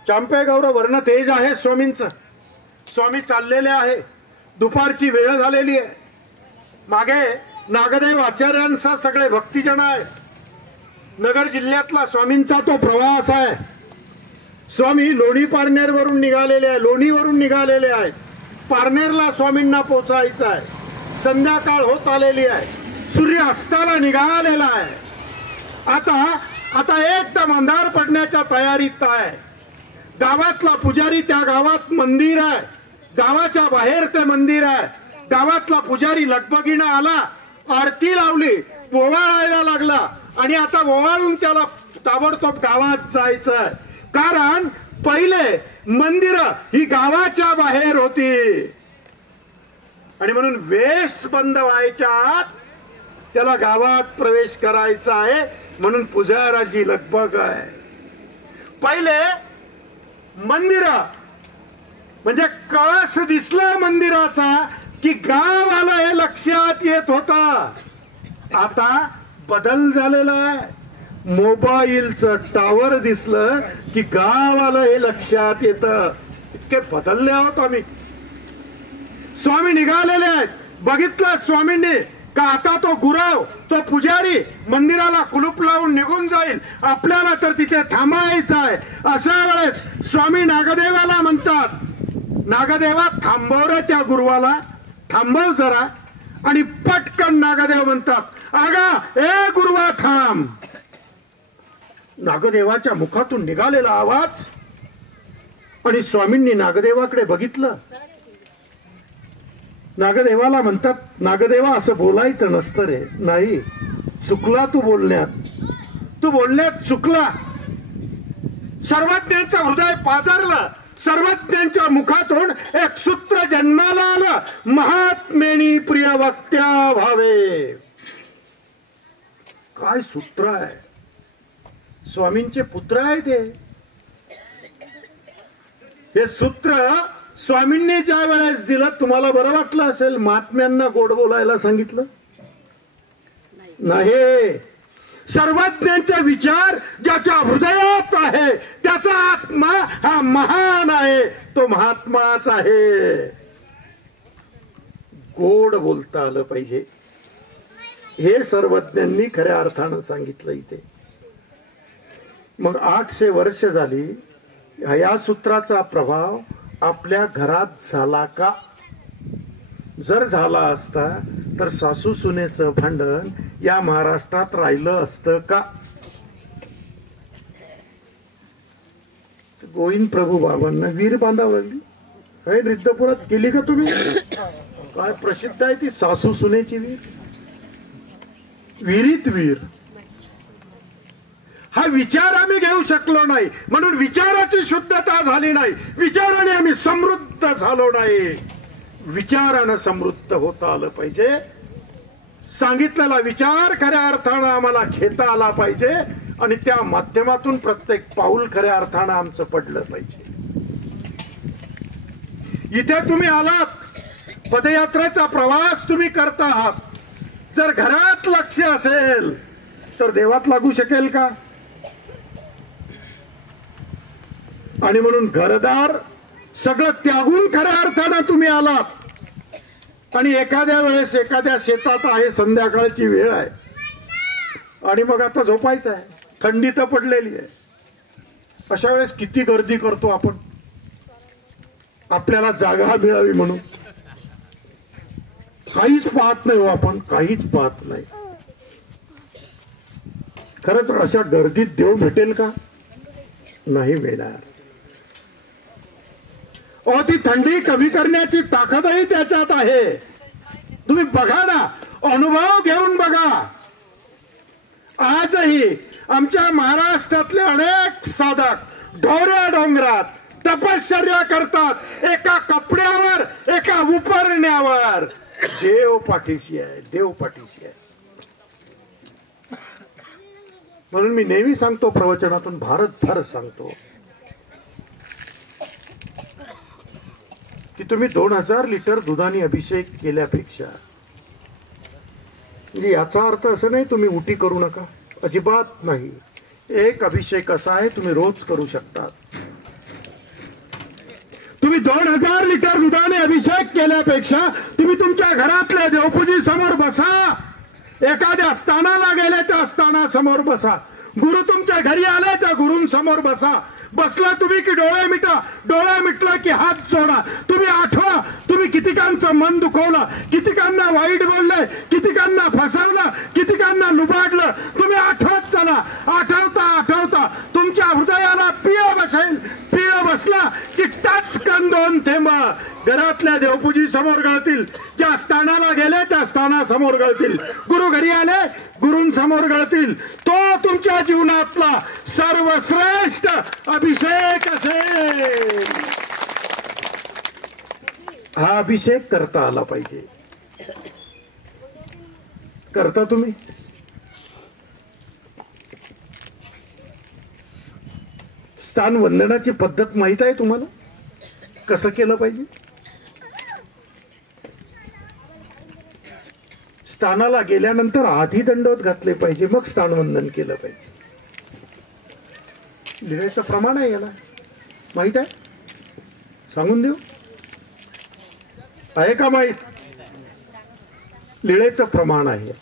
चांपे गौरव वर्ण तेज आहे स्वामींचं. स्वामी चाललेले आहे. दुपारची वेळ झालेली आहे. मागे नागदेव आचार्यांचा सगळे भक्तिजन आहे. नगर जिल्ह्यातला स्वामींचा तो प्रवास आहे. स्वामी लोणी पारनेर वरून निघालेले आहे, लोणीवरून निघालेले आहे. पारनेरला स्वामींना पोचायचं आहे. संध्याकाळ होत आलेली आहे. सूर्य अस्ताला निघालेला आहे. आता एकदम अंधार पडण्याच्या तयारीत आहे. गावातला पुजारी, त्या गावात मंदिर आहे, गावाच्या बाहेर ते मंदिर आहे. गावातला पुजारी लगबगीनं आला, आरती लावली, ओवाळायला लागला. आणि आता ओवाळून त्याला ताबडतोब गावात जायचं आहे. कारण पहिले मंदिर ही गावाच्या बाहेर होती आणि म्हणून वेश बंद व्हायच्या आत त्याला गावात प्रवेश करायचा आहे. म्हणून पुजाराची लगबग आहे. पहिले मंदिर म्हणजे कळस दिसला मंदिराचा की गाव आलं हे लक्षात येत होता. आता बदल झालेला आहे. मोबाईलचं टावर दिसलं की गाव आलं हे लक्षात येतं. इतके बदलले आहोत आम्ही. स्वामी निघालेले आहेत. बघितलं स्वामींनी का आता तो गुरव, तो पुजारी मंदिराला कुलूप लावून निघून जाईल, आपल्याला तर तिथे थांबायचं आहे. अशा वेळेस स्वामी नागदेवाला म्हणतात, नागदेवा थांबव रे त्या गुरुवाला, थांबव जरा. आणि पटकन नागदेव म्हणतात, अगा ए गुरुवा थांब. नागदेवाच्या मुखातून निघालेला आवाज. आणि स्वामींनी नागदेवाकडे बघितलं. नागदेवाला म्हणतात, नागदेवा असं बोलायचं नसतं रे. नाही, चुकला तू बोलण्यात, तू बोलण्यात चुकला. सर्वज्ञांचं हृदय पाजरलं. सर्वज्ञांच्या मुखातून एक सूत्र जन्माला आलं, महात्मेनी प्रिय वक्त्या भावे. काय सूत्र आहे? स्वामींचे पुत्र आहे ते. हे सूत्र स्वामींनी ज्या वेळेस दिलं, तुम्हाला बरं वाटलं असेल. महात्म्यांना गोड बोलायला सांगितलं नाही. सर्वज्ञांचा विचार ज्याच्या हृदयात आहे त्याचा आत्मा हा महान आहे, तो महात्माच आहे. गोड बोलता आलं पाहिजे हे सर्वज्ञांनी खऱ्या अर्थानं सांगितलं इथे. मग 800 वर्ष झाली. या सूत्राचा प्रभाव आपल्या घरात झाला का? जर झाला असता तर सासू सुनेचं भांडण या महाराष्ट्रात राहिलं असतं का? गोविंद प्रभू बाबांना वीर बांधावं लागली. काय रिद्धपुरात केली का तुम्ही? काय प्रसिद्ध आहे ती सासू सुनेची वीर. विहिरीत वीर. हा विचार आम्ही घेऊ शकलो नाही, म्हणून विचाराची शुद्धता झाली नाही. विचाराने आम्ही समृद्ध झालो नाही. विचारानं समृद्ध होता आलं पाहिजे. सांगितलेला विचार खऱ्या अर्थानं आम्हाला घेता आला पाहिजे आणि त्या माध्यमातून प्रत्येक पाऊल खऱ्या अर्थानं आमचं पडलं पाहिजे. इथे तुम्ही आलात, पदयात्रेचा प्रवास तुम्ही करता आहात. जर घरात लक्ष असेल तर देवात लागू शकेल का? आणि म्हणून घरदार सगळं त्यागून खऱ्या अर्थानं तुम्ही आलात आणि एखाद्या वेळेस एखाद्या शेतात आहे, संध्याकाळची वेळ आहे आणि मग आता झोपायचं आहे, थंडी तर पडलेली आहे. अशा वेळेस किती गर्दी करतो आपण आपल्याला जागा मिळावी म्हणून. काहीच पाहत नाही हो आपण, काहीच पाहत नाही. खरंच अशा गर्दीत देव भेटेल का? नाही मिळणार. ती थंडी कमी करण्याची ताकदही त्याच्यात आहे. तुम्ही बघा ना, अनुभव घेऊन बघा. आजही आमच्या महाराष्ट्रातले अनेक साधक ढोऱ्या डोंगरात तपश्चर्या करतात, एका कपड्यावर, एका उपरण्यावर. देव पाठीशी आहे, देव पाठीशी आहे. म्हणून मी नेहमी सांगतो, प्रवचनातून भारतभर सांगतो की तुम्ही 2000 लिटर दुधाने अभिषेक केल्यापेक्षा, म्हणजे याचा अर्थ असं नाही तुम्ही उटी करू नका, अजिबात नाही. एक अभिषेक असा आहे तुम्ही रोज करू शकता. तुम्ही 2000 लिटर दुधाने अभिषेक केल्यापेक्षा तुम्ही तुमच्या घरातल्या देवपूजी समोर बसा, एखाद्या स्थानाला गेले त्या स्थानासमोर बसा, गुरु तुमच्या घरी आले त्या गुरूंसमोर बसा. बसला तुम्ही की डोळे मिटा, डोळे मिटला की हात जोडा. तुम्ही आठवा तुम्ही कितीकांचं मन दुखवलं, कितीकांना वाईट बोलले, कितीकांना फसवलं, कितीकांना लुबाडलं. तुम्ही आठवत चला. आठवता आठवता तुमच्या हृदयाला पीळ बसेल. पीळ बसला की टाचकन 2 थेंब घरातल्या देवपूजी समोर गळतील. ज्या स्थानाला गेले त्या स्थानासमोर गळतील. गुरु घरी आले गुरूंसमोर गळतील. तो तुमच्या जीवनातला सर्वश्रेष्ठ अभिषेक असेल. हा अभिषेक करता आला पाहिजे. करता तुम्ही? स्थान वंदनाची पद्धत माहित आहे तुम्हाला? कसं केलं पाहिजे? स्थानाला गेल्यानंतर आधी दंडवत घातले पाहिजे, मग स्थानवंदन केलं पाहिजे. लिहायचं प्रमाण आहे याला, माहित आहे? सांगून देऊ, आहे का माहित? लिहायचं प्रमाण आहे.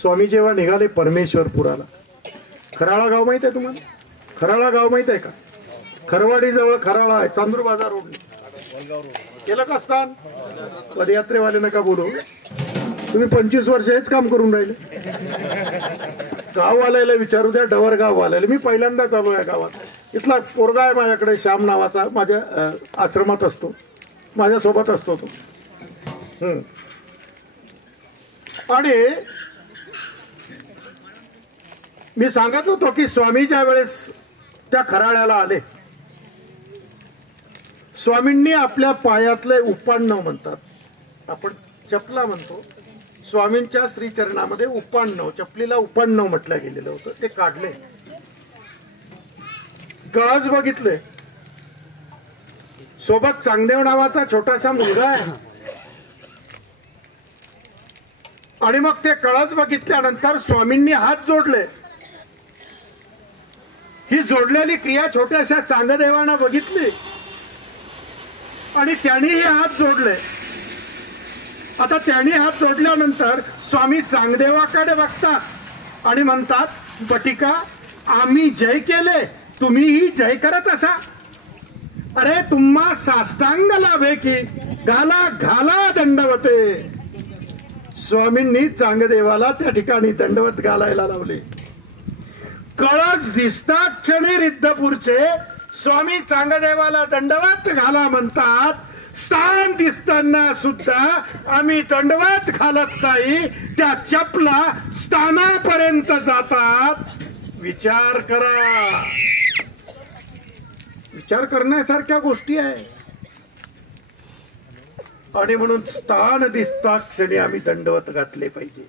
स्वामी जेव्हा निघाले परमेश्वरपुराला, खराळा गाव माहित आहे तुम्हाला? खराळा गाव माहित आहे का? खरवाडी जवळ खराळा आहे, चांदूर बाजार रोड. केलं का स्थान? पदयात्रेवाले नका बोलू, तुम्ही 25 वर्ष हेच काम करून राहिले. गाववाल्याला विचारू द्या, डवर गाववाल्याला. मी पहिल्यांदाच आलो या गावात. इथला पोरगा आहे माझ्याकडे, श्याम नावाचा, माझ्या आश्रमात असतो, माझ्यासोबत असतो तो. आणि मी सांगत होतो की स्वामीच्या वेळेस त्या खराळ्याला आले. स्वामींनी आपल्या पायातले उपाण्णव म्हणतात, आपण चपला म्हणतो, स्वामींच्या श्रीचरणामध्ये उपाण्णव, चपलीला उपाण्णव म्हटलं गेलेलं होतं, ते काढले. गळस बघितले. सोबत चांगदेव नावाचा छोटासा मुलगा आहे. आणि मग ते कळस बघितल्यानंतर स्वामींनी हात जोडले. ही जोडलेली क्रिया छोट्याशा चांगदेवानं बघितली आणि त्यांनीही हात जोडले. आता त्यांनी हात जोडल्यानंतर स्वामी चांगदेवाकडे बघतात आणि म्हणतात, बटिका, आम्ही जय केले, तुम्हीही जय करत असा. अरे तुम्हा साष्टांग लाभे की घाला घाला दंडवते. स्वामींनी चांगदेवाला त्या ठिकाणी दंडवत घालायला लावले. कळस दिसता क्षणी रिद्धपूरचे स्वामी चांगदेवाला दंडवत घाला म्हणतात. स्थान दिसताना सुद्धा आम्ही दंडवत घालत नाही, त्या चपला स्थानापर्यंत जातात. विचार करा, विचार करण्यासारख्या गोष्टी आहे. आणि म्हणून स्थान दिसता क्षणी आम्ही दंडवत घातले पाहिजे,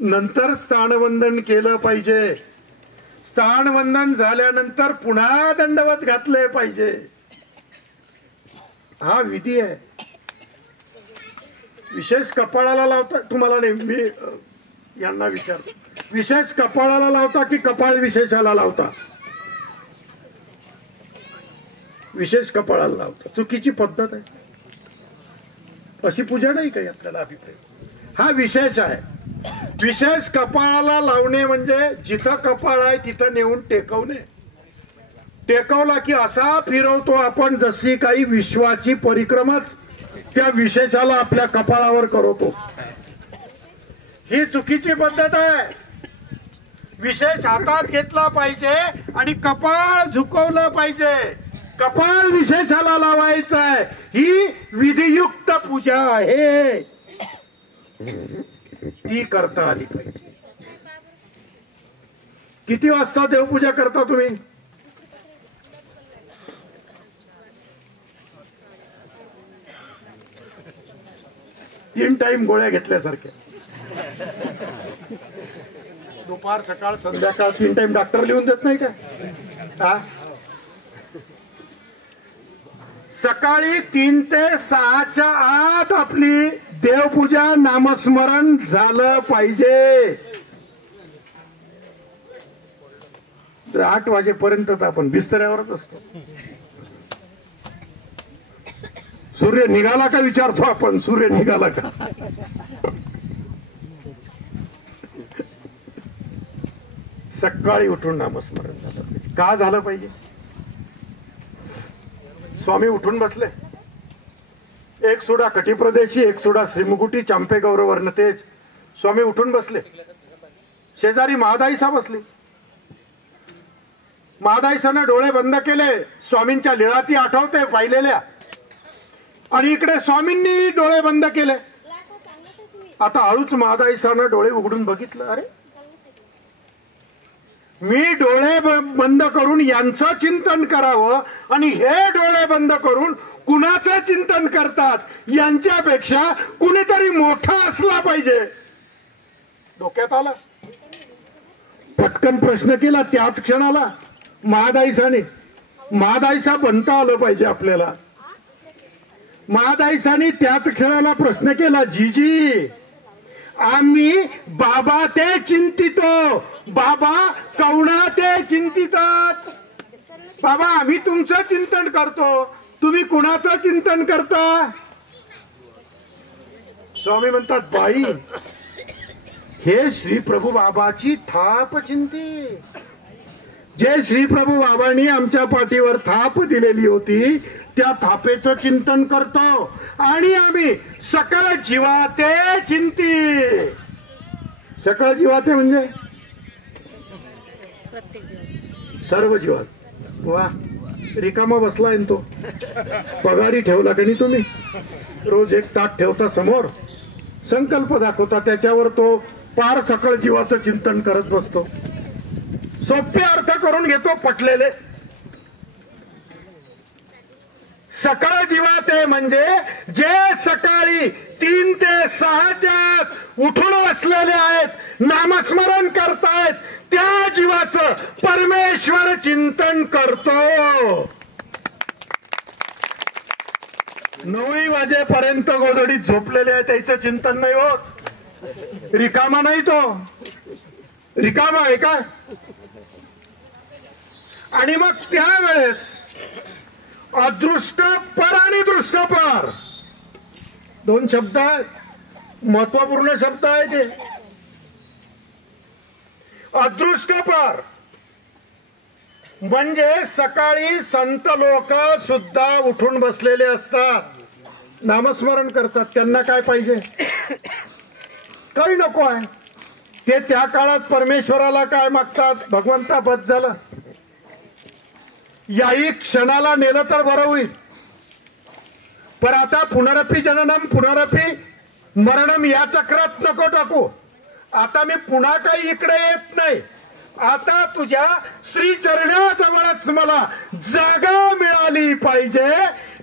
नंतर स्थानवंदन केलं पाहिजे. स्थानवंदन झाल्यानंतर पुन्हा दंडवत घातले पाहिजे. हा विधी आहे. विशेष कपाळाला लावता तुम्हाला नाही, मी यांना विचारतो, विशेष कपाळाला लावता की कपाळ विशेषाला लावता? विशेष कपाळाला लावतो. चुकीची पद्धत आहे. अशी पूजा नाही काही आपल्याला अभिप्राय. हा विशेष आहे. विशेष कपाळाला लावणे म्हणजे जिथं कपाळ आहे तिथं नेऊन टेकवणे. टेकवला की असा फिरवतो आपण जशी काही विश्वाची परिक्रमाच त्या विशेषाला आपल्या कपाळावर करवतो. ही चुकीची पद्धत आहे. विशेष हातात घेतला पाहिजे आणि कपाळ झुकवलं पाहिजे. कपाळ विशेषाला लावायचं आहे. ही विधियुक्त पूजा आहे. ती करता आली पाहिजे. किती वाजता देवपूजा करता तुम्ही? तीन टाइम गोळ्या घेतल्यासारख्या. दुपार सकाळ संध्याकाळ 3 टाइम डॉक्टर लिहून देत नाही का? सकाळी 3 ते 6च्या आत आपली देवपूजा नामस्मरण झालं पाहिजे. 8 वाजेपर्यंत तर आपण बिस्तऱ्यावरच असतो. सूर्य निघाला का विचारतो आपण. सूर्य निघाला का? सकाळी उठून नामस्मरण झालं पाहिजे. का झालं पाहिजे? स्वामी उठून बसले. एक सुडा कटिप्रदेशी, एक सुडा श्रीमुकुटी, चांपे गौरवर्ण तेज. स्वामी उठून बसले. शेजारी महादाईसा बसली. महादाईसानं डोळे बंद केले. स्वामींच्या लीळाती आठवते पाहिलेल्या. आणि इकडे स्वामींनी डोळे बंद केले. आता हळूच महादाईसानं डोळे उघडून बघितलं. अरे मी डोळे बंद करून यांचं चिंतन करावं आणि हे डोळे बंद करून कुणाचं चिंतन करतात. यांच्यापेक्षा कुणीतरी मोठा असला पाहिजे. डोक्यात आला. पटकन प्रश्न केला त्याच क्षणाला महादाईसाने. महादाईसा बनता आलं पाहिजे आपल्याला. महादाईसाने त्याच क्षणाला प्रश्न केला, जीजी आम्ही बाबा ते चिंतितो, बाबा कवणा ते चिंतितात. बाबा आम्ही तुमचं चिंतन करतो, तुम्ही कुणाचं चिंतन करता? स्वामी म्हणतात, बाई हे श्री प्रभू बाबाची थाप चिंती. जे श्री प्रभू बाबांनी आमच्या पाठीवर थाप दिलेली होती त्या थापेचं चिंतन करतो. आणि आम्ही सकल जीवाते चिंती. सकल जीवाते म्हणजे सर्व जीवात. वा रिकामा बसलाय तो. पगारी ठेवला का नाही तुम्ही? रोज एक ताट ठेवता समोर, संकल्प दाखवता, त्याच्यावर तो पार सकळ जीवाचं चिंतन करत बसतो. सोपे अर्थ करून घेतो पटलेले. सकळ जीवाते म्हणजे जे सकाळी 3 ते 6च्या उठून बसलेले आहेत, नामस्मरण करतायत, त्या जीवाचं परमेश्वर चिंतन करतो. 9 वाजेपर्यंत गोधडीत झोपलेले आहे त्याचं चिंतन नाही होत. रिकामा नाही तो. रिकामा आहे का? आणि मग त्यावेळेस अदृष्ट पर आणि दृष्ट पर 2 शब्द आहेत. महत्वपूर्ण शब्द आहे ते. अदृष्ट पर म्हणजे सकाळी संत लोक सुद्धा उठून बसलेले असतात, नामस्मरण करतात. त्यांना काय पाहिजे? काही नको आहे. ते त्या काळात परमेश्वराला काय मागतात? भगवंता बस झालं, याही क्षणाला नेलं तर बरं होईल. पण आता पुनरपी जननम पुनरपी मरणम या चक्रात नको टाकू. आता मी पुन्हा काही इकडे येत नाही. आता तुझ्या श्री चरणाजवळच मला जागा मिळाली पाहिजे,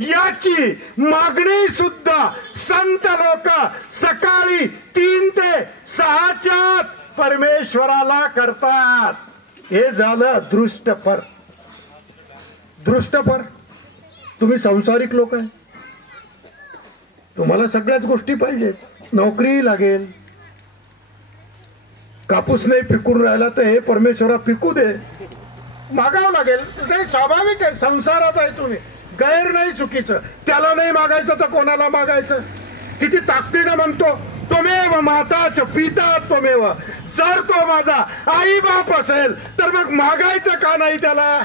याची मागणी सुद्धा संत लोक सकाळी 3 ते 6च्या परमेश्वराला करतात. हे झालं दृष्टपर. दृष्टपर तुम्ही संसारिक लोक आहे, तुम्हाला सगळ्याच गोष्टी पाहिजेत. नोकरी लागेल, कापूस नाही पिकून राहिला तर हे परमेश्वरा पिकू दे, मागावं लागेल. ते स्वाभाविक आहे, संसारात आहे तुम्ही. गैर नाही चुकीचं, त्याला नाही मागायचं तर कोणाला मागायचं? किती ताकदीनं म्हणतो, त्वमेव माता च पिता त्वमेव. जर तो माझा आई बाप असेल तर मग मागायचं का नाही त्याला?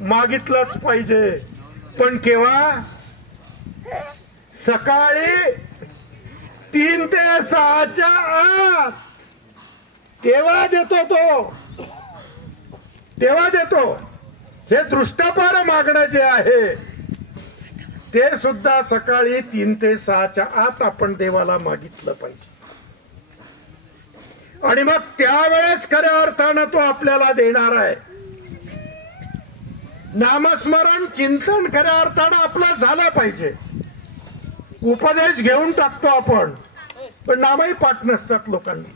मागितलंच पाहिजे. पण केव्हा? सकाळी 3 ते 6च्या आत. तेव्हा देतो तो, तेव्हा देतो. हे दृष्टापार मागणं जे आहे ते सुद्धा सकाळी 3 ते 6च्या आत आपण देवाला मागितलं पाहिजे. आणि मग त्यावेळेस खऱ्या अर्थानं तो आपल्याला देणार आहे. नामस्मरण चिंतन खऱ्या अर्थानं आपलं झालं पाहिजे. उपदेश घेऊन टाकतो आपण, पण नामही पाठ नसतात लोकांना.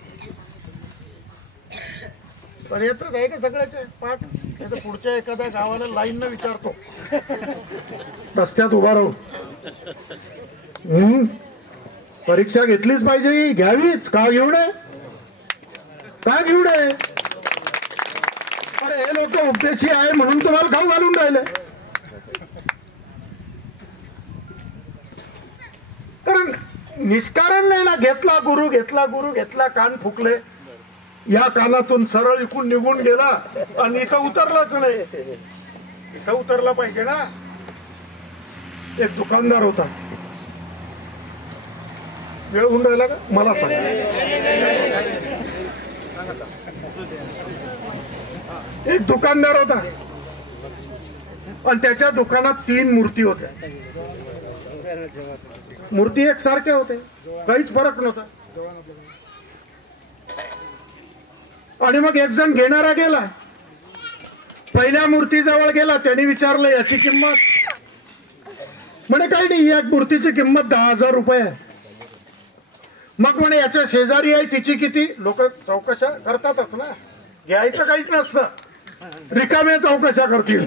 पण येतच आहे का सगळ्याचे पाठ? तर पुढच्या एखाद्या गावाला लाईन न विचारतो रस्त्यात उभा राहून, परीक्षा घेतलीच पाहिजे, घ्यावीच का? घेऊ नये का? घेऊ नये? अरे हे लोक उपदेशी आहे म्हणून तुम्हाला खाऊ घालून राहिले. कारण निष्कारण नाही ना. घेतला गुरु, घेतला गुरु, घेतला, कान फुकले, या कानातून सरळ इकून निघून गेला आणि इथं उतरलाच नाही. इथं उतरला पाहिजे ना. एक दुकानदार होता, वेळ होऊन राहिला का मला सांग. एक दुकानदार होता आणि त्याच्या दुकानात 3 मूर्ती होत्या. मूर्ती एकसारख्या होत्या, काहीच फरक नव्हता. आणि मग एक जण घेणारा गेला, पहिल्या मूर्तीजवळ गेला. त्याने विचारलं याची किंमत? म्हणे काही नाही, या मूर्तीची किंमत 10,000 रुपये आहे. मग म्हणे याच्या शेजारी आहे, तिची किती? लोक चौकशा करतातच ना, घ्यायचं काहीच नसतं, रिकाम्या चौकशा करतील.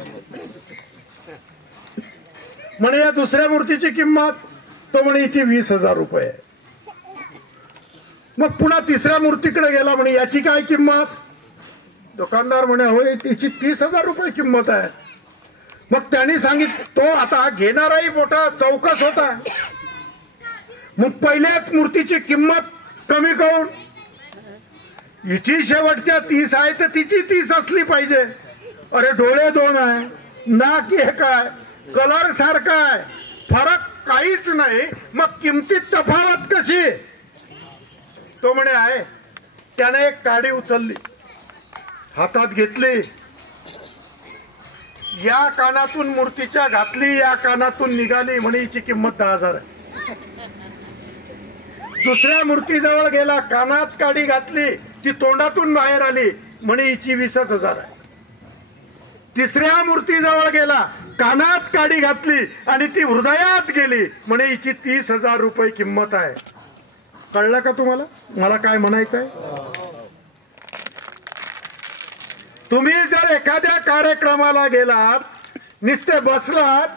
म्हणे या दुसऱ्या मूर्तीची किंमत? तो म्हणे याची 20,000 रुपये आहे. मग पुन्हा तिसऱ्या मूर्तीकडे गेला, म्हणे याची काय किंमत? दुकानदार म्हणे होय तिची 30,000 रुपये किंमत आहे. मग त्यांनी सांगितलं, तो आता घेणाराही मोठा चौकस होता. मग पहिल्याच मूर्तीची किंमत कमी करून, हिची शेवटच्या 30 आहे तर तिची 30 असली पाहिजे. अरे डोळे 2 आहे, नाक 1 आहे, कलर सारखा आहे, फरक काहीच नाही, मग किमतीत तफावत कशी? तो म्हणे आहे. त्याने एक काडी उचलली, हातात घेतली, या कानातून मूर्तीच्या घातली, या कानातून निघाली, म्हणे हिची किंमत 10,000 आहे. दुसऱ्या मूर्तीजवळ गेला, कानात काडी घातली, ती तोंडातून बाहेर आली, म्हणे हिची 20,000 आहे. तिसऱ्या मूर्तीजवळ गेला, कानात काडी घातली आणि ती हृदयात गेली, म्हणे हिची 30,000 रुपये किंमत आहे. कळलं का तुम्हाला मला काय म्हणायचंय? तुम्ही जर एखाद्या कार्यक्रमाला गेलात, नुसते बसलात,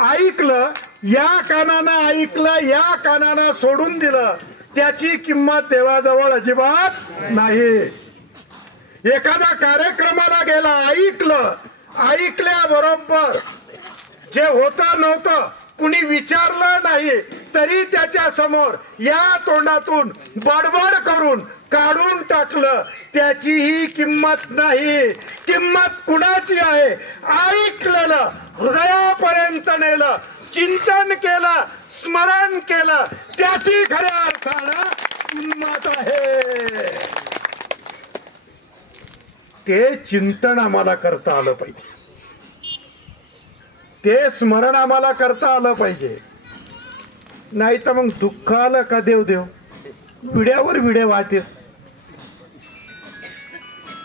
ऐकलं, या कानानं ऐकलं, या कानानं सोडून दिलं, त्याची किंमत देवाजवळ अजिबात नाही. एखाद्या कार्यक्रमाला गेला, ऐकलं, ऐकल्याबरोबर जे होतं नव्हतं कुणी विचारलं नाही तरी त्याच्या समोर या तोंडातून बडबड करून काढून टाकलं, त्याची ही किंमत नाही. किंमत कुणाची आहे? ऐकलेलं, हृदयापर्यंत नेलं, चिंतन केलं, स्मरण केलं, त्याची खऱ्या अर्थानं किंमत आहे. ते चिंतन आम्हाला करता आलं पाहिजे, ते स्मरण आम्हाला करता आलं पाहिजे. नाही तर मग दुःख आलं का देव देव, विड्यावर विडे वाहते.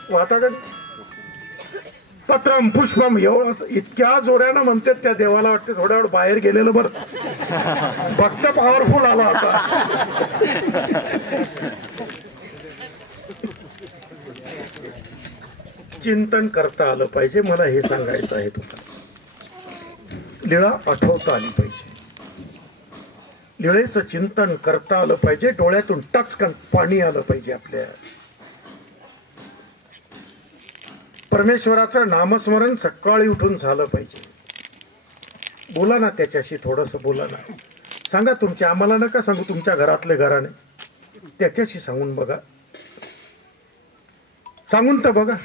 वाहता का? पत्रम पुष्पम एवढं इतक्या जोऱ्यानं म्हणतात, त्या देवाला वाटते थोड्या वेळ बाहेर गेलेलं बरं, भक्त पॉवरफुल आला होता. चिंतन करता आलं पाहिजे. मला हे सांगायचं आहे तुला, लीळा आठवता आली पाहिजे, लीळेचं चिंतन करता आलं पाहिजे, डोळ्यातून टचकन पाणी आलं पाहिजे. आपल्या परमेश्वराचं नामस्मरण सकाळी उठून झालं पाहिजे. बोला ना त्याच्याशी, थोडस बोला ना, सांगा तुमच्या, आम्हाला नका सांगू तुमच्या घरातले घराने, त्याच्याशी सांगून बघा, सांगून तर बघा.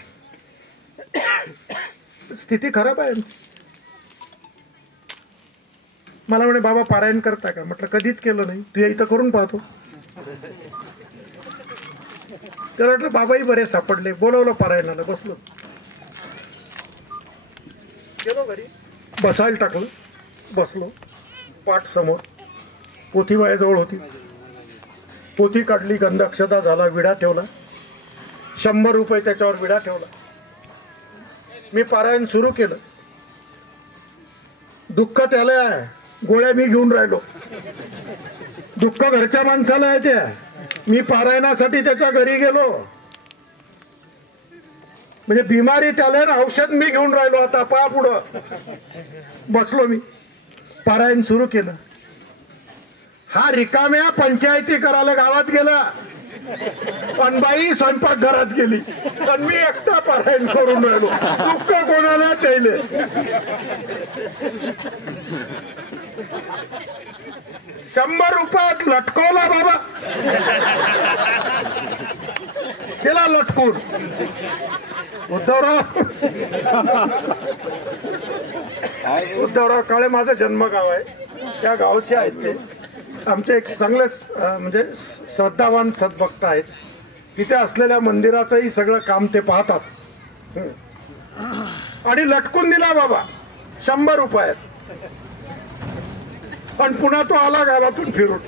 स्थिती खराब आहे. मला म्हणे बाबा पारायण करता का? म्हटलं कधीच केलं नाही. तू इथं करून पाहतो. तर म्हटलं बाबाही बरे सापडले, बोलवलं पारायणाला, बसलो, गेलो घरी, बसायला टाकलं, बसलो, पाठ समोर, पोथी माझ्याजवळ होती, पोथी काढली, गंध अक्षता झाला, विडा ठेवला, 100 रुपये त्याच्यावर विडा ठेवला. मी पारायण सुरू केलं. दुःख त्याला आहे, गोळ्या मी घेऊन राहिलो. दुःख घरच्या माणसाला आहे. त्या मी पारायणासाठी त्याच्या घरी गेलो, म्हणजे बिमारी त्याला ना, औषध मी घेऊन राहिलो. आता पहा पुढं बसलो, मी पारायण सुरू केलं. हा रिकाम्या पंचायती करायला गावात गेला, अनबाई स्वयंपाक घरात गेली, आणि मी एकटा पारायण करून राहिलो. दुःख कोणाला त्याले. ₹100 लटकवला बाबा, गेला लटकून. उद्धवराव काळे माझं जन्मगाव आहे, त्या गावचे आहेत ते. आमचे एक चांगले म्हणजे श्रद्धावान सद्भक्त आहेत. तिथे असलेल्या मंदिराचंही सगळं काम ते पाहतात. आणि लटकून दिला बाबा ₹100. पण पुन्हा तो आला गावातून फिरून,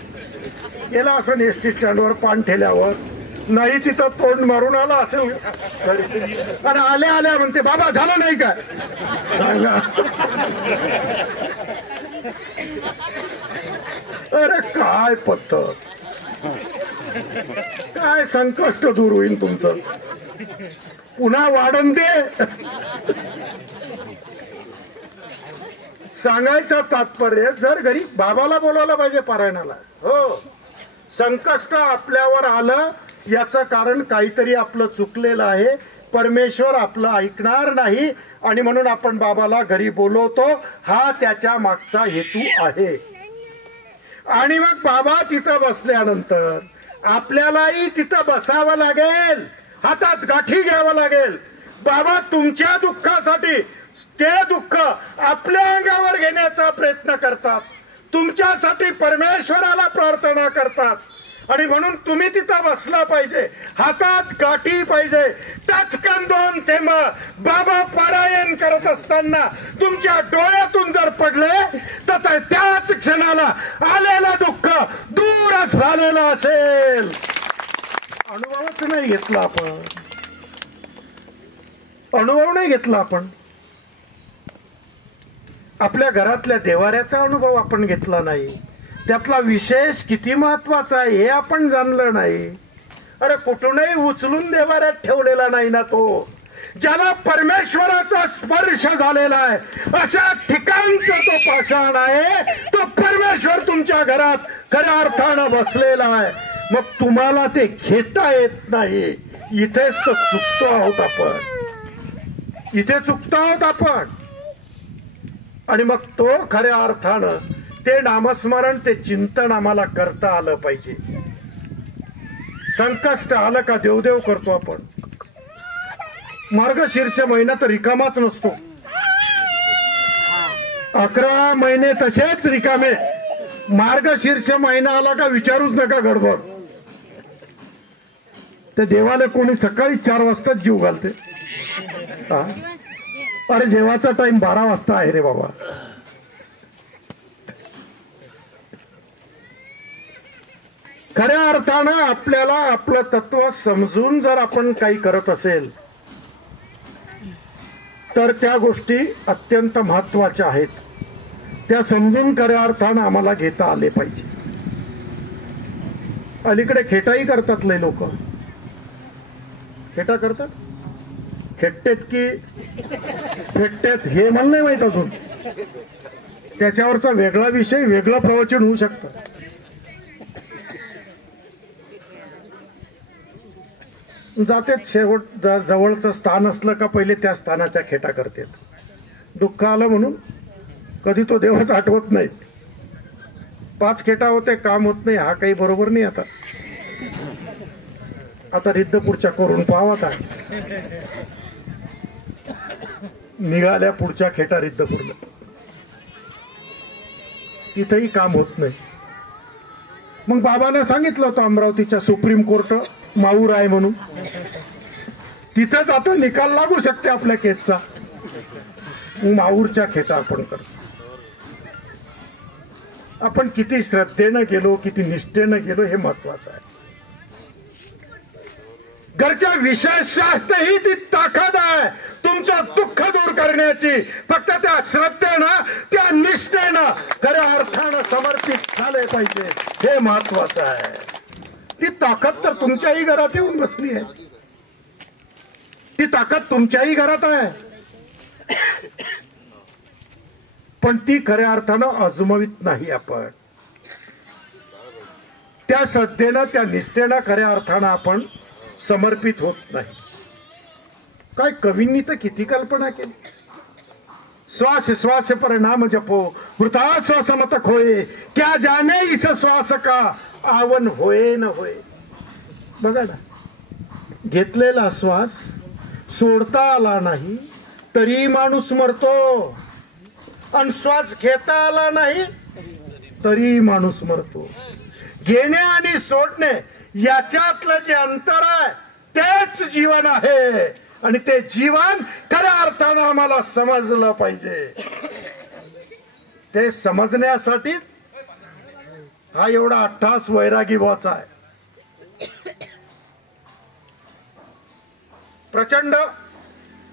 गेला असं एसटी स्टँडवर, पान ठेल्यावर, नाही तिथं तोंड मारून आला असेल घरी. आणि आल्या आल्या म्हणते बाबा झालं नाही काय? सांगा. अरे काय पद्धत, काय संकष्ट दूर होईल तुमचं, पुन्हा वाढन दे. सांगायचं तात्पर्य, जर घरी बाबाला बोलावलं पाहिजे पारायणाला. हो, संकष्ट आपल्यावर आलं याचं कारण काहीतरी आपलं चुकलेलं आहे, परमेश्वर आपलं ऐकणार नाही, आणि म्हणून आपण बाबाला घरी बोलवतो. हा त्याच्या मागचा हेतू आहे. आणि मग बाबा तिथं बसल्यानंतर आपल्यालाही तिथं बसावं लागेल, हातात गाठी घ्यावं लागेल. बाबा तुमच्या दुःखासाठी ते दुःख आपल्या अंगावर घेण्याचा प्रयत्न करतात, तुमच्यासाठी परमेश्वराला प्रार्थना करतात. आणि म्हणून तुम्ही तिथं बसला पाहिजे, हातात गाठी पाहिजे. टचकन 2 थेंब बाबा पारायण करत असताना तुमच्या डोळ्यातून जर पडले तर त्याच क्षणाला आलेलं दुःख दूरच झालेलं असेल. अनुभवच नाही घेतला आपण, अनुभव नाही घेतला आपण. आपल्या घरातल्या देवाऱ्याचा अनुभव आपण घेतला नाही, त्यातला विशेष किती महत्वाचा आहे हे आपण जाणलं नाही. अरे कुठूनही उचलून देवाऱ्यात ठेवलेला नाही ना तो, ज्याला परमेश्वराचा स्पर्श झालेला आहे, अशा ठिकाणचा तो पाषाण आहे. तो परमेश्वर तुमच्या घरात खऱ्या अर्थानं बसलेला आहे. मग तुम्हाला ते घेता येत नाही. इथेच तर चुकतो आहोत आपण, इथे चुकतो आहोत आपण. आणि मग तो खऱ्या अर्थानं ते नामस्मरण, ते चिंतन आम्हाला करता आलं पाहिजे. संकष्ट आलं का देवदेव करतो आपण. मार्गशीर्ष महिना तर रिकामाच नसतो. 11 महिने तसेच रिकामे. मार्गशीर्ष महिना आला का विचारूच नका गडबड. ते देवाला कोणी सकाळी 4 वाजताच जीव घालते. अरे जेवाचा टाइम 12 वाजता आहे रे बाबा. खऱ्या अर्थानं आपल्याला आपलं तत्व समजून जर आपण काही करत असेल तर त्या गोष्टी अत्यंत महत्वाच्या आहेत. त्या समजून खऱ्या अर्थानं आम्हाला घेता आले पाहिजे. अलीकडे खेटाही करतात लय लोक. खेटा करतात, खेटतेत की फेटतेत हे मला नाही माहित अजून. त्याच्यावरचा वेगळा विषय, वेगळं प्रवचन होऊ शकतं. जातेत शेवट जवळचं स्थान असलं का पहिले त्या स्थानाच्या खेटा करतात. दुःख आलं म्हणून कधी तो देवच आठवत नाही. 5 खेटा होते, काम होत नाही. हा काही बरोबर नाही. आता रिद्धपुरच्या करून पाहत आहे. निघाल्या पुढच्या खेटा रिद्धपूरला, तिथेही काम होत नाही. मग बाबाने सांगितलं होतं अमरावतीच्या सुप्रीम कोर्ट माऊर आहे म्हणून, तिथंच आता निकाल लागू शकते आपल्या केसचा. माऊरच्या खेटा आपण करतो. आपण किती श्रद्धेनं गेलो, किती निष्ठेनं गेलो हे महत्वाचं आहे. घरच्या विशेषातही ती ताकद आहे तुमचं दुःख दूर करण्याची. फक्त त्या श्रद्धेनं, त्या निष्ठेनं खऱ्या अर्थानं समर्पित झाले पाहिजे, हे महत्वाचं आहे. ती ताकद तर तुमच्याही घरात येऊन बसली आहे. ती ताकद तुमच्याही घरात आहे, पण ती खऱ्या अर्थानं अजमावित नाही आपण. त्या श्रद्धेनं, त्या निष्ठेनं खऱ्या अर्थानं आपण समर्पित होत नाही. काय कवींनी तर किती कल्पना केली. श्वास श्वास पर नाम जपो, वृथा श्वास मत खोए, क्या जाने इस श्वास का आवन होए न होए. बघा ना, घेतलेला श्वास सोडता आला नाही तरी माणूस मरतो, आणि श्वास घेता आला नाही तरी माणूस मरतो. घेणे आणि सोडणे याच्यातलं जे अंतर आहे तेच जीवन आहे, आणि ते जीवन खऱ्या अर्थानं आम्हाला समजलं पाहिजे. ते समजण्यासाठीच हा एवढा अट्टास वैरागी व्हायचा आहे. प्रचंड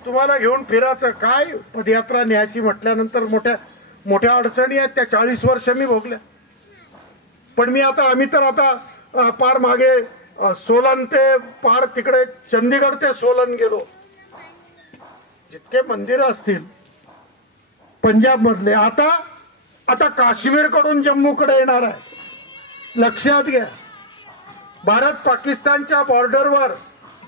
तुम्हाला घेऊन फिरायचं. काय पदयात्रा न्यायची म्हटल्यानंतर मोठ्या मोठ्या अडचणी आहेत. त्या 40 वर्ष मी भोगल्या. पण मी आता, आम्ही तर आता पार मागे सोलन ते पार तिकडे चंदीगड ते सोलन गेलो. जितके मंदिर असतील पंजाब मधले, आता काश्मीर कडून जम्मू कडे येणार आहे. लक्षात घ्या, भारत पाकिस्तानच्या बॉर्डरवर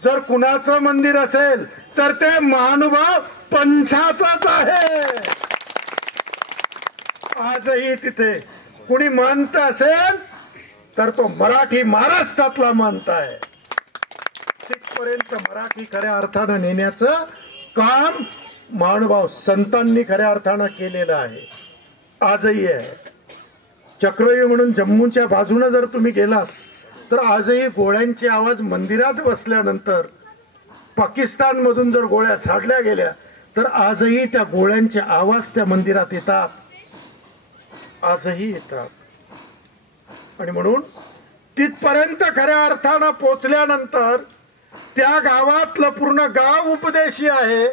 जर कुणाचं मंदिर असेल तर ते महानुभाव पंथाचाच आहे. आजही तिथे कुणी महंत असेल तर तो मराठी महाराष्ट्रातला महंत आहे. तिथपर्यंत मराठी खऱ्या अर्थानं नेण्याचं काम महानुभाव संतांनी खऱ्या अर्थानं केलेलं आहे, आजही आहे. चक्रव्यूह म्हणून जम्मूच्या बाजूने जर तुम्ही गेलात तर आजही गोळ्यांचे आवाज मंदिरात बसल्यानंतर, पाकिस्तान मधून जर गोळ्या झाडल्या गेल्या तर आजही त्या गोळ्यांचे आवाज त्या मंदिरात येतात, आजही येतात. आणि म्हणून तिथपर्यंत खऱ्या अर्थानं पोचल्यानंतर त्या गावातलं पूर्ण गाव उपदेशी आहे.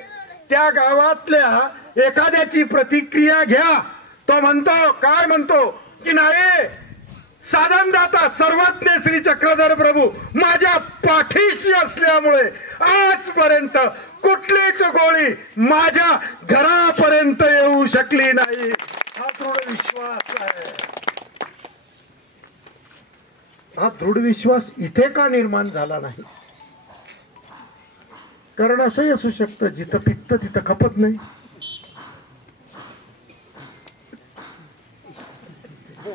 त्या गावातल्या एखाद्याची प्रतिक्रिया घ्या, तो म्हणतो, काय म्हणतो की नाही, साधनदाता सर्वज्ञ श्री चक्रधर प्रभू माझ्या पाठीशी असल्यामुळे आजपर्यंत कुठलीच गोळी माझ्या घरापर्यंत येऊ शकली नाही. हा दृढ विश्वास आहे. हा दृढ विश्वास इथे का निर्माण झाला नाही? कारण असंही असू शकतं, जिथं पिकतं तिथं खपत नाही.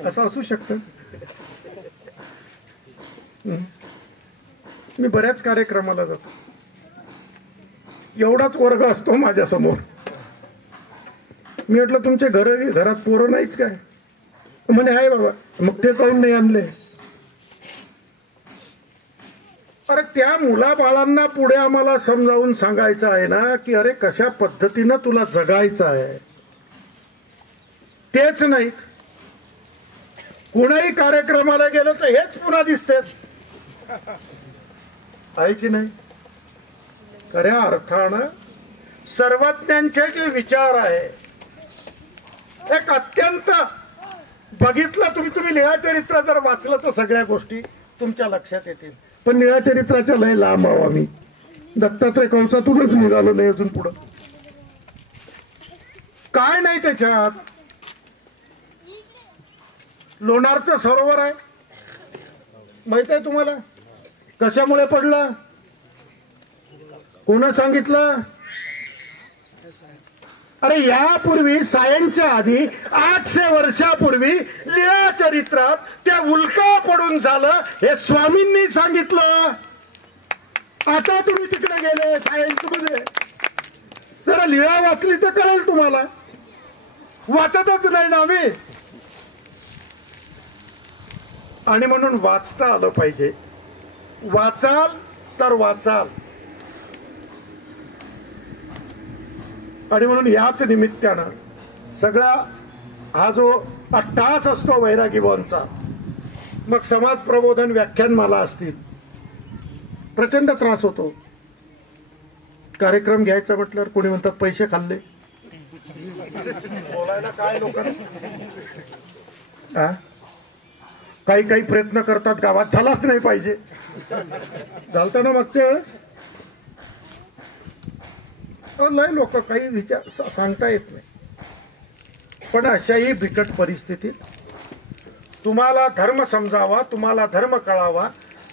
असं असू शकतं. मी बऱ्याच कार्यक्रमाला जातो, एवढाच वर्ग असतो माझ्या समोर. मी म्हटलं, तुमचे घरात पोरं नाहीच काय? म्हणे आहे बाबा. मग ते काऊन नाही आणले? अरे त्या मुलाबाळांना पुढे आम्हाला समजावून सांगायचं आहे ना की अरे कशा पद्धतीनं तुला जगायचं आहे. तेच नाही, कुणाही कार्यक्रमाला गेलो तर हेच पुन्हा दिसते, आहे की नाही? खऱ्या अर्थानं सर्वज्ञांचे जे विचार आहे, एक अत्यंत बघितलं तुम्ही लीळाचरित्र जर वाचलं तर सगळ्या गोष्टी तुमच्या लक्षात येतील. पण लीळाचरित्राच्या लय लांब आहो आम्ही. दत्तात्रय कंसातूनच निघालो नाही अजून पुढं. काय नाही त्याच्यात. लोणारचं सरोवर आहे, माहित आहे तुम्हाला? कशामुळे पडलं? कोण सांगितलं? अरे यापूर्वी सायनच्या आधी 800 वर्षापूर्वी लीळा चरित्रात त्या उल्का पडून झालं हे स्वामींनी सांगितलं. आता तुम्ही तिकडे गेले सायन्स मध्ये, जरा लीळा वाचली तर कळेल तुम्हाला. वाचतच नाही ना आम्ही. आणि म्हणून वाचता आलं पाहिजे. वाचाल तर वाचाल. आणि म्हणून याच निमित्तानं सगळा हा जो अट्टास असतो वैरागी बुवांचा, मग समाज प्रबोधन व्याख्यानमाला असतील, प्रचंड त्रास होतो. कार्यक्रम घ्यायचा म्हटल्यावर कोणी म्हणतात पैसे खाल्ले. बोलायला काय लोकांना काही काही प्रयत्न करतात गावात झालाच नाही पाहिजे. झालता ना मागच्या वेळेस. लय लोक काही विचार सांगता येत नाही. पण अशाही बिकट परिस्थितीत तुम्हाला धर्म समजावा, तुम्हाला धर्म कळावा,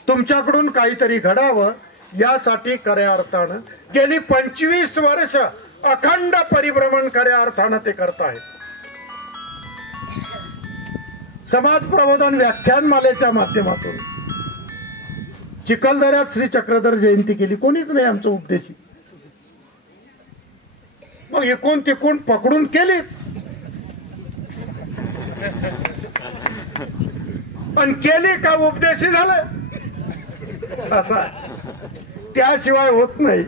तुमच्याकडून काहीतरी घडावं, यासाठी खऱ्या अर्थानं गेली 25 वर्ष अखंड परिभ्रमण खऱ्या अर्थानं ते करतायत. समाज प्रबोधन व्याख्यानमालेच्या माध्यमातून चिखलदऱ्यात श्री चक्रधर जयंती केली. कोणीच नाही आमचं उपदेशी. मग एकूण तिकून पकडून केलीच, पण केली का उपदेशी झालं असा, त्याशिवाय होत नाही.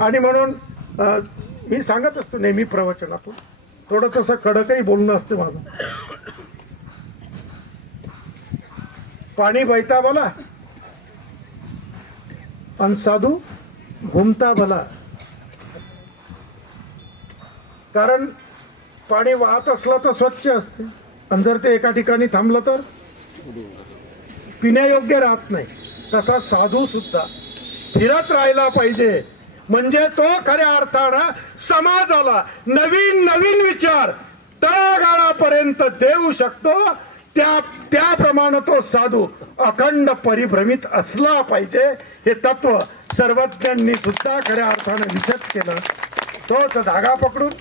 आणि म्हणून मी सांगत असतो नेहमी प्रवचनातून, थोडं तसं कडकही बोलणं असते माझं. पाणी बहता भला आणि साधू घुमता भला. कारण पाणी वाहत असलं तर स्वच्छ असते, आणि जर ते एका ठिकाणी थांबलं तर पिण्यायोग्य राहत नाही. तसा साधू सुद्धा फिरत राहायला पाहिजे, म्हणजे तो खऱ्या अर्थानं समाजाला नवीन नवीन विचार तळागाळापर्यंत देऊ शकतो. त्याप्रमाणे तो साधू अखंड परिभ्रमित असला पाहिजे. हे तत्व सर्वज्ञांनी सुद्धा खऱ्या अर्थानं विशद केलं. तोच धागा पकडून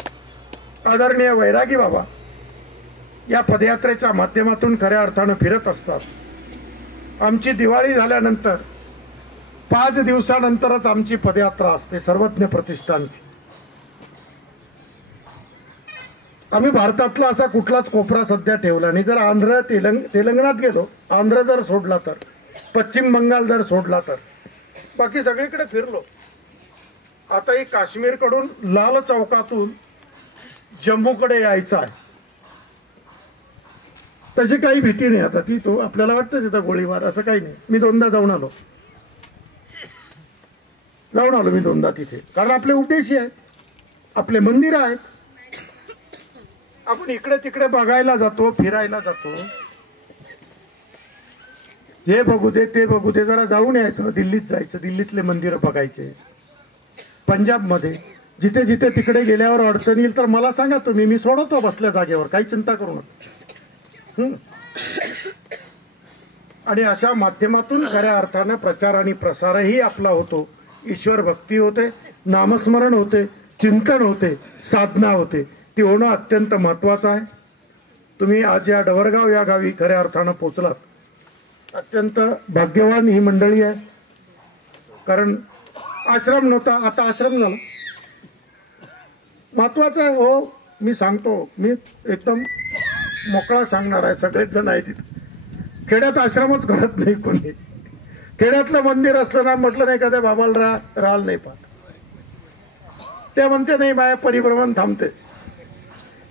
आदरणीय वैरागी बाबा या पदयात्रेच्या माध्यमातून खऱ्या अर्थानं फिरत असतात. आमची दिवाळी झाल्यानंतर 5 दिवसानंतरच आमची पदयात्रा असते सर्वज्ञ प्रतिष्ठानची. आम्ही भारतातला असा कुठलाच कोपरा सध्या ठेवला नाही. जर आंध्र तेलंगणात गेलो, आंध्र जर सोडला तर, पश्चिम बंगाल जर सोडला तर, बाकी सगळीकडे फिरलो. आताही काश्मीर कडून लाल चौकातून जम्मूकडे यायचं आहे, तशी काही भीती नाही. आता ती तो आपल्याला वाटतं तिथं गोळीबार असं काही नाही. मी 2दा जाऊन आलो मी 2दा तिथे. कारण आपले उद्देशी आहे, आपले मंदिर आहेत. आपण इकडे तिकडे बघायला जातो, फिरायला जातो, हे बघू दे ते बघू दे, जरा जाऊन यायचं. दिल्लीत जायचं, दिल्लीतले मंदिर बघायचे. पंजाबमध्ये जिथे जिथे तिकडे गेल्यावर अडचण येईल तर मला सांगा तुम्ही, मी सोडवतो बसल्या जागेवर, काही चिंता करू नका. आणि अशा माध्यमातून खऱ्या अर्थानं प्रचार आणि प्रसारही आपला होतो. ईश्वर भक्ती होते, नामस्मरण होते, चिंतन होते, साधना होते. ती होणं अत्यंत महत्वाचं आहे. तुम्ही आज या डवरगाव या गावी खऱ्या अर्थानं पोचलात, अत्यंत भाग्यवान ही मंडळी आहे. कारण आश्रम नव्हता, आता आश्रम झाला. महत्वाचं आहे हो. मी सांगतो, मी एकदम मोकळा सांगणार आहे. सगळेच जण आहे तिथे. खेड्यात आश्रमच करत नाही कोणी. खेड्यातलं मंदिर असलं ना, म्हटलं नाही का त्या बाबाला राहाल नाही पाहत, ते म्हणते नाही बाया परिभ्रमण थांबते,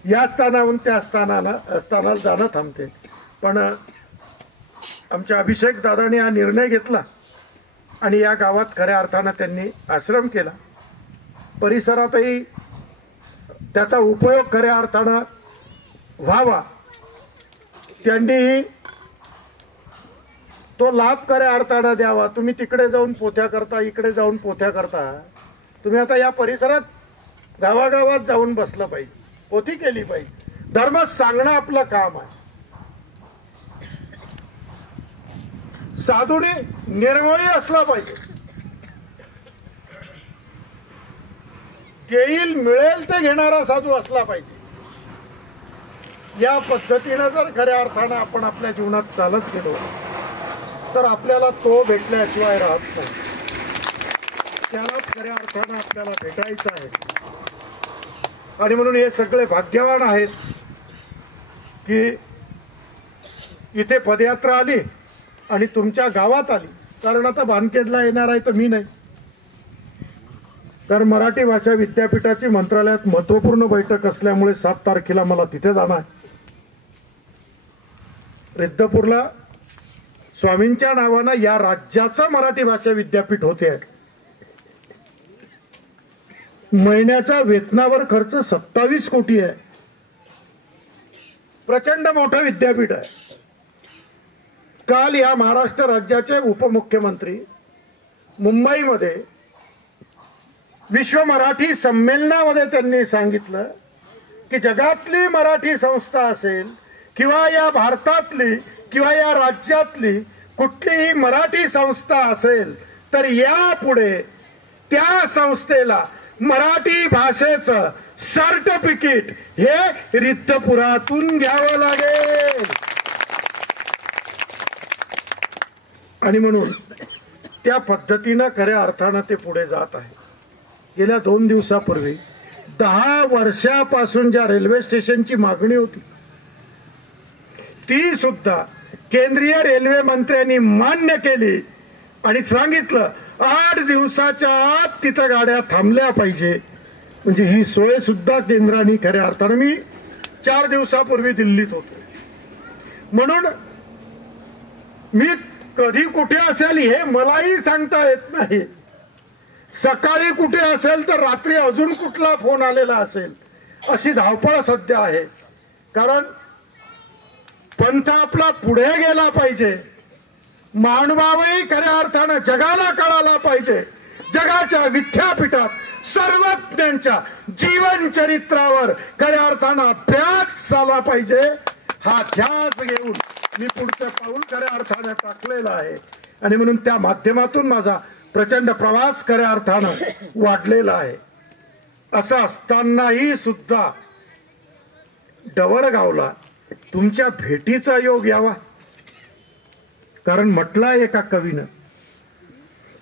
या स्थानाहून त्या स्थानाला जाणं थांबते. पण आमच्या अभिषेक दादांनी हा निर्णय घेतला आणि या गावात खऱ्या अर्थानं त्यांनी आश्रम केला. परिसरातही त्याचा उपयोग खऱ्या अर्थानं व्हावा, त्यांनी तो लाभ खऱ्या अर्थानं द्यावा. तुम्ही तिकडे जाऊन पोथ्या करता, इकडे जाऊन पोथ्या करता. तुम्ही आता या परिसरात गावागावात जाऊन बसलं पाहिजे, पोथी केली पाहिजे. धर्म सांगणं आपलं काम आहे. साधूने निर्मळी असला पाहिजे. देईल मिळेल ते घेणारा साधू असला पाहिजे. या पद्धतीनं जर खऱ्या अर्थानं आपण आपल्या जीवनात चालत गेलो तर आपल्याला तो भेटल्याशिवाय राहत नाही. त्यालाच खऱ्या अर्थानं आपल्याला भेटायचं आहे. आणि म्हणून हे सगळे भाग्यवान आहेत की इथे पदयात्रा आली आणि तुमच्या गावात आली. कारण आता बानखेडला येणार आहे तर मी नाही, तर मराठी भाषा विद्यापीठाची मंत्रालयात महत्वपूर्ण बैठक असल्यामुळे 7 तारखेला मला तिथे जाणार. रिद्धपूरला स्वामींच्या नावानं या राज्याचं मराठी भाषा विद्यापीठ होते आहे. महिन्याच्या वेतनावर खर्च 27 कोटी आहे. प्रचंड मोठं विद्यापीठ आहे. काल या महाराष्ट्र राज्याचे उपमुख्यमंत्री मुंबईमध्ये विश्व मराठी संमेलनामध्ये त्यांनी सांगितलं की जगातली मराठी संस्था असेल किंवा या भारतातली किंवा या राज्यातली कुठलीही मराठी संस्था असेल तर यापुढे त्या संस्थेला मराठी भाषेचं सर्टिफिकेट हे रिद्धपुरातून घ्यावं लागेल. आणि म्हणून त्या पद्धतीनं खऱ्या अर्थानं ते पुढे जात आहे. गेल्या 2 दिवसापूर्वी 10 वर्षापासून ज्या रेल्वे स्टेशनची मागणी होती ती सुद्धा केंद्रीय रेल्वे मंत्र्यांनी मान्य केली आणि सांगितलं 8 दिवसाच्या आत तिथं गाड्या थांबल्या पाहिजे. म्हणजे ही सोय सुद्धा केंद्राने खऱ्या अर्थानं, मी 4 दिवसापूर्वी दिल्लीत होतो म्हणून मी कधी कुठे असेल हे मलाही सांगता येत नाही. सकाळी कुठे असेल तर रात्री अजून कुठला फोन आलेला असेल अशी धावपळ सध्या आहे. कारण पंथ आपला पुढे गेला पाहिजे. मानवावही खऱ्या अर्थानं जगाला कळाला पाहिजे. जगाच्या विद्यापीठात सर्वज्ञांच्या जीवन चरित्रावर खऱ्या अर्थानं अभ्यास झाला पाहिजे. हा ध्यास घेऊन मी पुढचं पाऊल खऱ्या अर्थानं टाकलेलं आहे. आणि म्हणून त्या माध्यमातून माझा प्रचंड प्रवास खऱ्या अर्थानं वाढलेला आहे. असं असतानाही सुद्धा डवरगावला तुमच्या भेटीचा योग यावा. कारण म्हटलं एका कवीनं,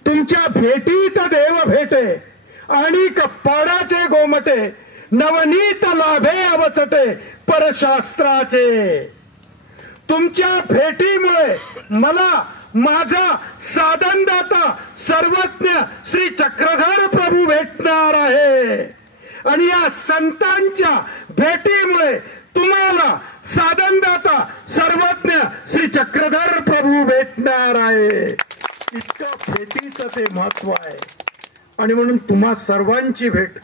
तुमच्या भेटीत देव भेटे आणि कपाडाचे गोमटे नवनीत लाभे अवचटे परशास्त्राचे. तुमच्या भेटीमुळे मला माझा साधनदाता सर्वज्ञ श्री चक्रधर प्रभू भेटणार आहे आणि या संतांच्या भेटीमुळे तुम्हाला साधनदाता सर्वज्ञ श्री चक्रधर प्रभू भेटणार आहे. इतकं भेटीचं ते महत्व आहे. आणि म्हणून तुम्हा सर्वांची भेट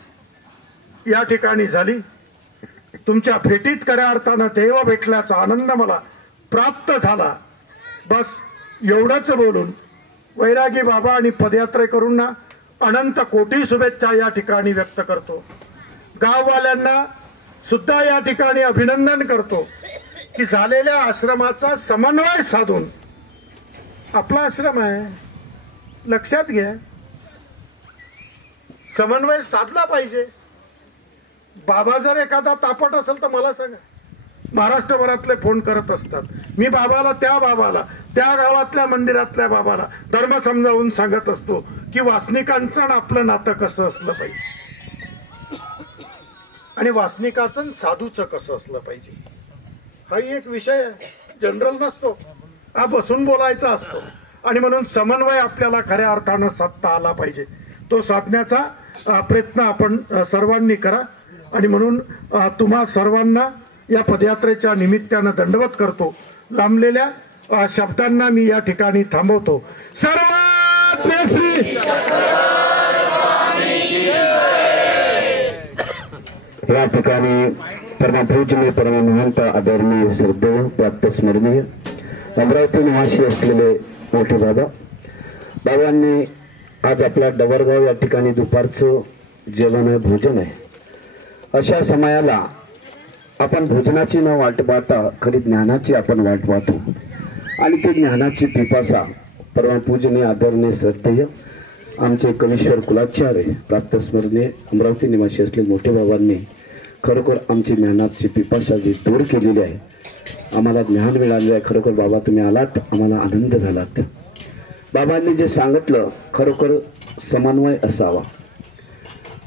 या ठिकाणी झाली. तुमच्या भेटीत खऱ्या अर्थानं देव भेटल्याचा आनंद मला प्राप्त झाला. बस एवढंच बोलून वैरागी बाबा आणि पदयात्रेकरूंना अनंत कोटी शुभेच्छा या ठिकाणी व्यक्त करतो. गाववाल्यांना सुद्धा या ठिकाणी अभिनंदन करतो की झालेल्या आश्रमाचा समन्वय साधून, आपला आश्रम आहे लक्षात घ्या, समन्वय साधला पाहिजे. बाबा जर एखादा तापट असेल तर मला सांगा. महाराष्ट्रभरातले फोन करत असतात. मी बाबाला त्या गावातल्या मंदिरातल्या बाबाला धर्म समजावून सांगत असतो की वासनिकांचं आणि आपलं नातं कसं असलं पाहिजे आणि वासनिकाचं आणि साधूचं कसं असलं पाहिजे. हाही एक विषय आहे, जनरल नसतो, हा बसून बोलायचा असतो. आणि म्हणून समन्वय आपल्याला खऱ्या अर्थानं साधता आला पाहिजे. तो साधण्याचा प्रयत्न आपण सर्वांनी करा. आणि म्हणून तुम्हा सर्वांना या पदयात्रेच्या निमित्तानं दंडवत करतो. लांबलेल्या शब्दांना मी या ठिकाणी थांबवतो. सर्वात श्री या ठिकाणी परमपूजनीय परममहंत आदरणीय श्रद्धेय प्राप्त स्मरणीय अमरावती निवासी असलेले मोठे बाबांनी आज आपल्या डवरगाव या ठिकाणी दुपारचं जेवण आहे, भोजन आहे. अशा समयाला आपण भोजनाची न वाट पाहता खरी ज्ञानाची आपण वाट पाहतो. आणि ती ज्ञानाची पिपासा परमपूजनीय आदरणीय श्रद्धेय आमचे कवीश्वर कुलाचार्य प्राप्त स्मरणीय अमरावती निवासी असलेले मोठे बाबांनी खरोखर आमची ज्ञानाची पिपासा जी दूर केलेली आहे, आम्हाला ज्ञान मिळाले आहे. खरोखर बाबा तुम्ही आलात, आम्हाला आनंद झालात. बाबांनी जे सांगितलं खरोखर समन्वय असावा.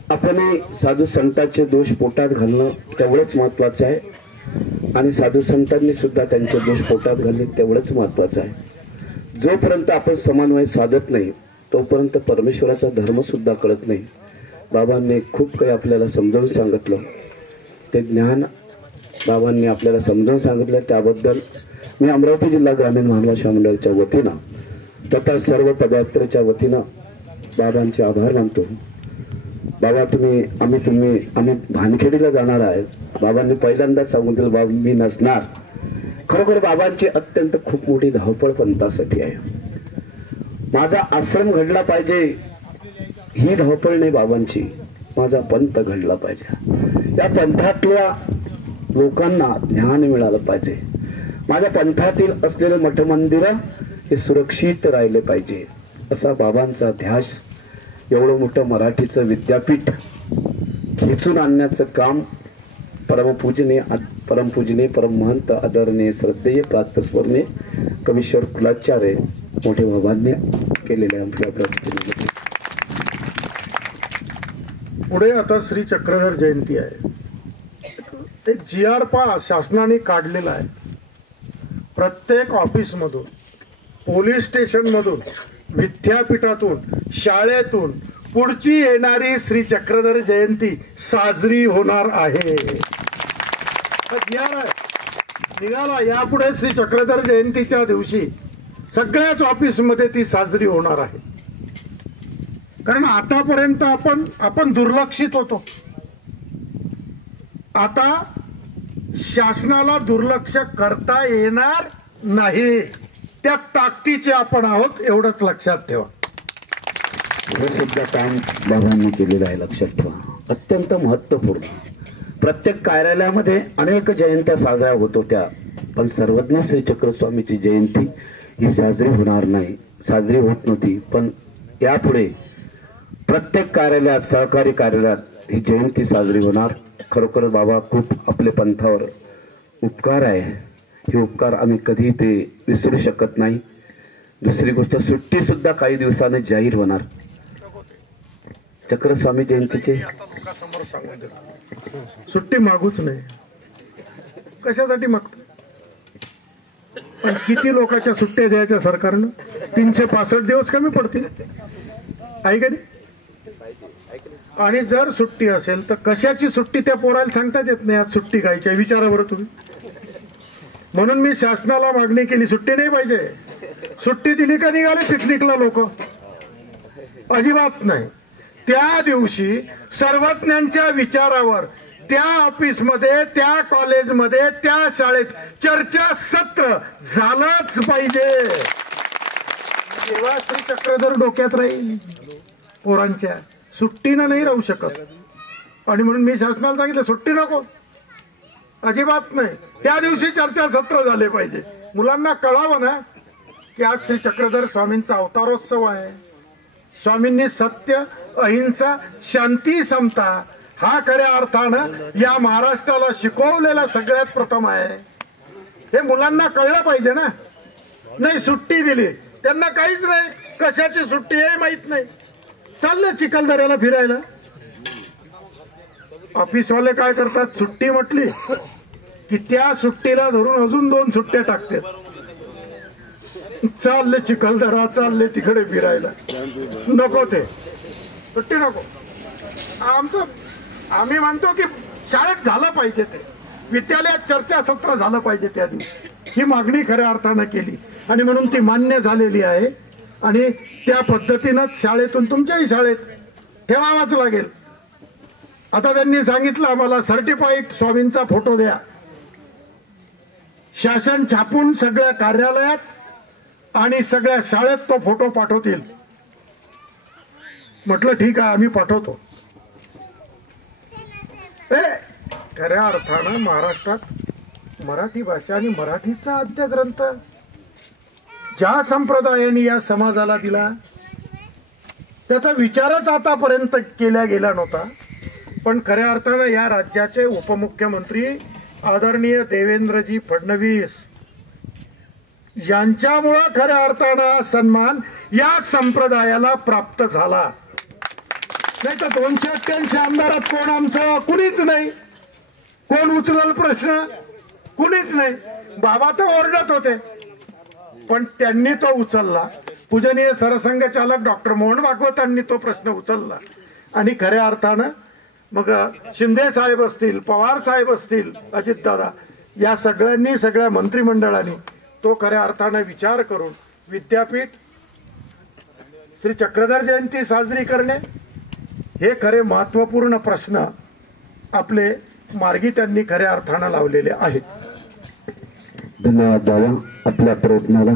आपण साधू संतांचे दोष पोटात घालणं तेवढंच महत्वाचं आहे आणि साधू संतांनी सुद्धा त्यांचे दोष पोटात घालणे तेवढंच महत्वाचं आहे. जोपर्यंत आपण समन्वय साधत नाही तोपर्यंत परमेश्वराचा धर्म सुद्धा कळत नाही. बाबांनी खूप काही आपल्याला समजावून सांगितलं. ते ज्ञान बाबांनी आपल्याला समजावून सांगितलं त्याबद्दल मी अमरावती जिल्हा ग्रामीण महाभाषा मंडळाच्या वतीनं तथा सर्व पदयात्रेच्या वतीनं बाबांचे आभार मानतो. बाबा आम्ही भानखेडीला जाणार आहे. बाबांनी पहिल्यांदाच सांगून दिलं बाबा मी नसणार. खरोखर बाबांची अत्यंत खूप मोठी धावपळ पंथासाठी आहे. माझा आश्रम घडला पाहिजे ही धावपळ नाही बाबांची, माझा पंथ घडला पाहिजे. या पंथातल्या लोकांना ज्ञान मिळालं पाहिजे. माझ्या पंथातील असलेले मठ मंदिर हे सुरक्षित राहिले पाहिजे असा बाबांचा ध्यास. एवढं मोठं मराठीचं विद्यापीठ खेचून आणण्याचं काम परमपूजनीय परमहंत आदरणीय श्रद्धेय प्रातस्मरणीय कवीश्वर कुलाचार्य मोठे बाबांनी केलेले आपल्या. पुढे आता श्री चक्रधर जयंती आहे. एक GR शासनाने काढलेला आहे. प्रत्येक ऑफिसमधून, पोलीस स्टेशनमधून, विद्यापीठातून, शाळेतून पुढची येणारी श्री चक्रधर जयंती साजरी होणार आहे. GR आहे निघाला. यापुढे श्री चक्रधर जयंतीच्या दिवशी सगळ्याच ऑफिसमध्ये ती साजरी होणार आहे. कारण आतापर्यंत आपण दुर्लक्षित होतो. आता शासनाला दुर्लक्ष करता येणार नाही. त्या ताकदीचे आपण आहोत एवढंच लक्षात ठेवा. हे सुद्धा काम बाबांनी केलेलं आहे, लक्षात ठेवा. अत्यंत महत्वपूर्ण. प्रत्येक कार्यालयामध्ये अनेक जयंत्या साजऱ्या होत होत्या, पण सर्वज्ञ श्री चक्रस्वामीची जयंती ही साजरी होणार नाही, साजरी होत नव्हती. पण यापुढे प्रत्येक कार्यालयात, सहकारी कार्यालयात ही जयंती साजरी होणार. खरोखर बाबा खूप आपले पंथावर उपकार आहे. हे उपकार आम्ही कधी ते विसरू शकत नाही. दुसरी गोष्ट, सुट्टी सुद्धा काही दिवसाने जाहीर होणार चक्रस्वामी जयंतीचे. सुट्टी मागूच नाही. कशासाठी मागतो? पण किती लोकांच्या सुट्ट्या द्यायच्या सरकारनं? 365 दिवस कमी पडतील आहे का नाही? आणि जर सुट्टी असेल तर कशाची सुट्टी त्या पोराला सांगताच येत नाही. आज सुट्टी खायची आहे, विचारा बरं तुम्ही. म्हणून मी शासनाला मागणी केली, सुट्टी नाही पाहिजे. सुट्टी दिली का निघाले पिकनिकला लोक? अजिबात नाही. त्या दिवशी सर्वज्ञांच्या विचारावर त्या ऑफिसमध्ये, त्या कॉलेजमध्ये, त्या शाळेत चर्चा सत्र झालंच पाहिजे. तेव्हा श्री चक्रधर डोक्यात राहील पोरांच्या. सुट्टीनं नाही राहू शकत. आणि म्हणून मी शासनाला सांगितलं सुट्टी नको, अजिबात नाही. त्या दिवशी चर्चा सत्र झाले पाहिजे. मुलांना कळावं ना की आज श्री चक्रधर स्वामींचा अवतारोत्सव आहे. स्वामींनी सत्य, अहिंसा, शांती, समता हा खऱ्या अर्थानं या महाराष्ट्राला शिकवलेला सगळ्यात प्रथम आहे. हे मुलांना कळलं पाहिजे ना. नाही सुट्टी दिली, त्यांना काहीच नाही, कशाची सुट्टी हे माहित नाही. चाललं चिखलदऱ्याला फिरायला. ऑफिसवाले काय करतात, सुट्टी म्हटली की त्या सुट्टीला धरून अजून 2 सुट्ट्या टाकतात. चालले चिखलदरा, चालले तिकडे फिरायला. नको, ते सुट्टी नको. आम्ही म्हणतो की शाळेत झालं पाहिजे, ते विद्यालयात चर्चासत्र झालं पाहिजे त्या दिवशी. ही मागणी खऱ्या अर्थानं केली आणि म्हणून ती मान्य झालेली आहे. आणि त्या पद्धतीनंच शाळेतून तुमच्याही शाळेत ठेवावाच लागेल. आता त्यांनी सांगितलं आम्हाला सर्टिफाईड स्वामींचा फोटो द्या. शासन छापून सगळ्या कार्यालयात आणि सगळ्या शाळेत तो फोटो पाठवतील. म्हटलं ठीक आहे, आम्ही पाठवतो. खऱ्या अर्थानं महाराष्ट्रात मराठी भाषा आणि मराठीचा आद्य ग्रंथ ज्या संप्रदायाने या समाजाला दिला त्याचा विचारच आतापर्यंत केला गेला नव्हता. पण खऱ्या अर्थानं या राज्याचे उपमुख्यमंत्री आदरणीय देवेंद्रजी फडणवीस यांच्यामुळं खऱ्या अर्थानं सन्मान या संप्रदायाला प्राप्त झाला. नाही तर 288 आमदारात कोण आमचं कुणीच नाही. कोण उचलल प्रश्न? कुणीच नाही. बाबा तर ओरडत होते पण त्यांनी तो उचलला. पूजनीय सरसंघचालक डॉक्टर मोहन भागवतांनी तो प्रश्न उचलला आणि खऱ्या अर्थानं मग शिंदे साहेब असतील, पवार साहेब असतील, अजितदादा या सगळ्यांनी, सगळ्या मंत्रिमंडळाने तो खऱ्या अर्थानं विचार करून विद्यापीठ श्री चक्रधर जयंती साजरी करणे हे खरे महत्वपूर्ण प्रश्न आपले मार्गी त्यांनी खऱ्या अर्थानं लावलेले आहेत. धन्यवाद दादा. आपल्या प्रयत्नाला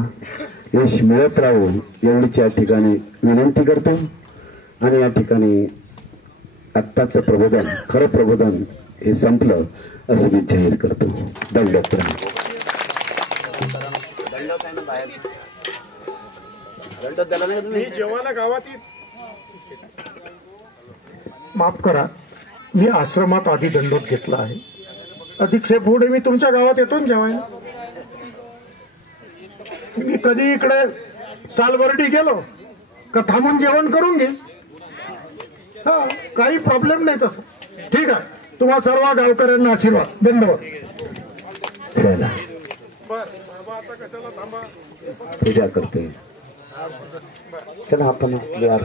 यश मिळत राहू एवढीच या ठिकाणी विनंती करतो आणि या ठिकाणी आत्ताचं प्रबोधन, खरं प्रबोधन हे संपलं असं मी जाहीर करतो. दंडोत. मी जेव्हा गावात माफ करा, मी आश्रमात आधी दंडोत घेतला आहे. अधीक्षे पुढे मी तुमच्या गावात येतो ना जेवायला. मी कधी इकडे सालबर्डी गेलो का थांबून जेवण करून घे. हा, काही प्रॉब्लेम नाही तसं. ठीक आहे. तुम्हा सर्व गावकऱ्यांना आशीर्वाद. धन्यवाद. चला आता कशाला थांबा. पूजा करते. चला आपण आपल्या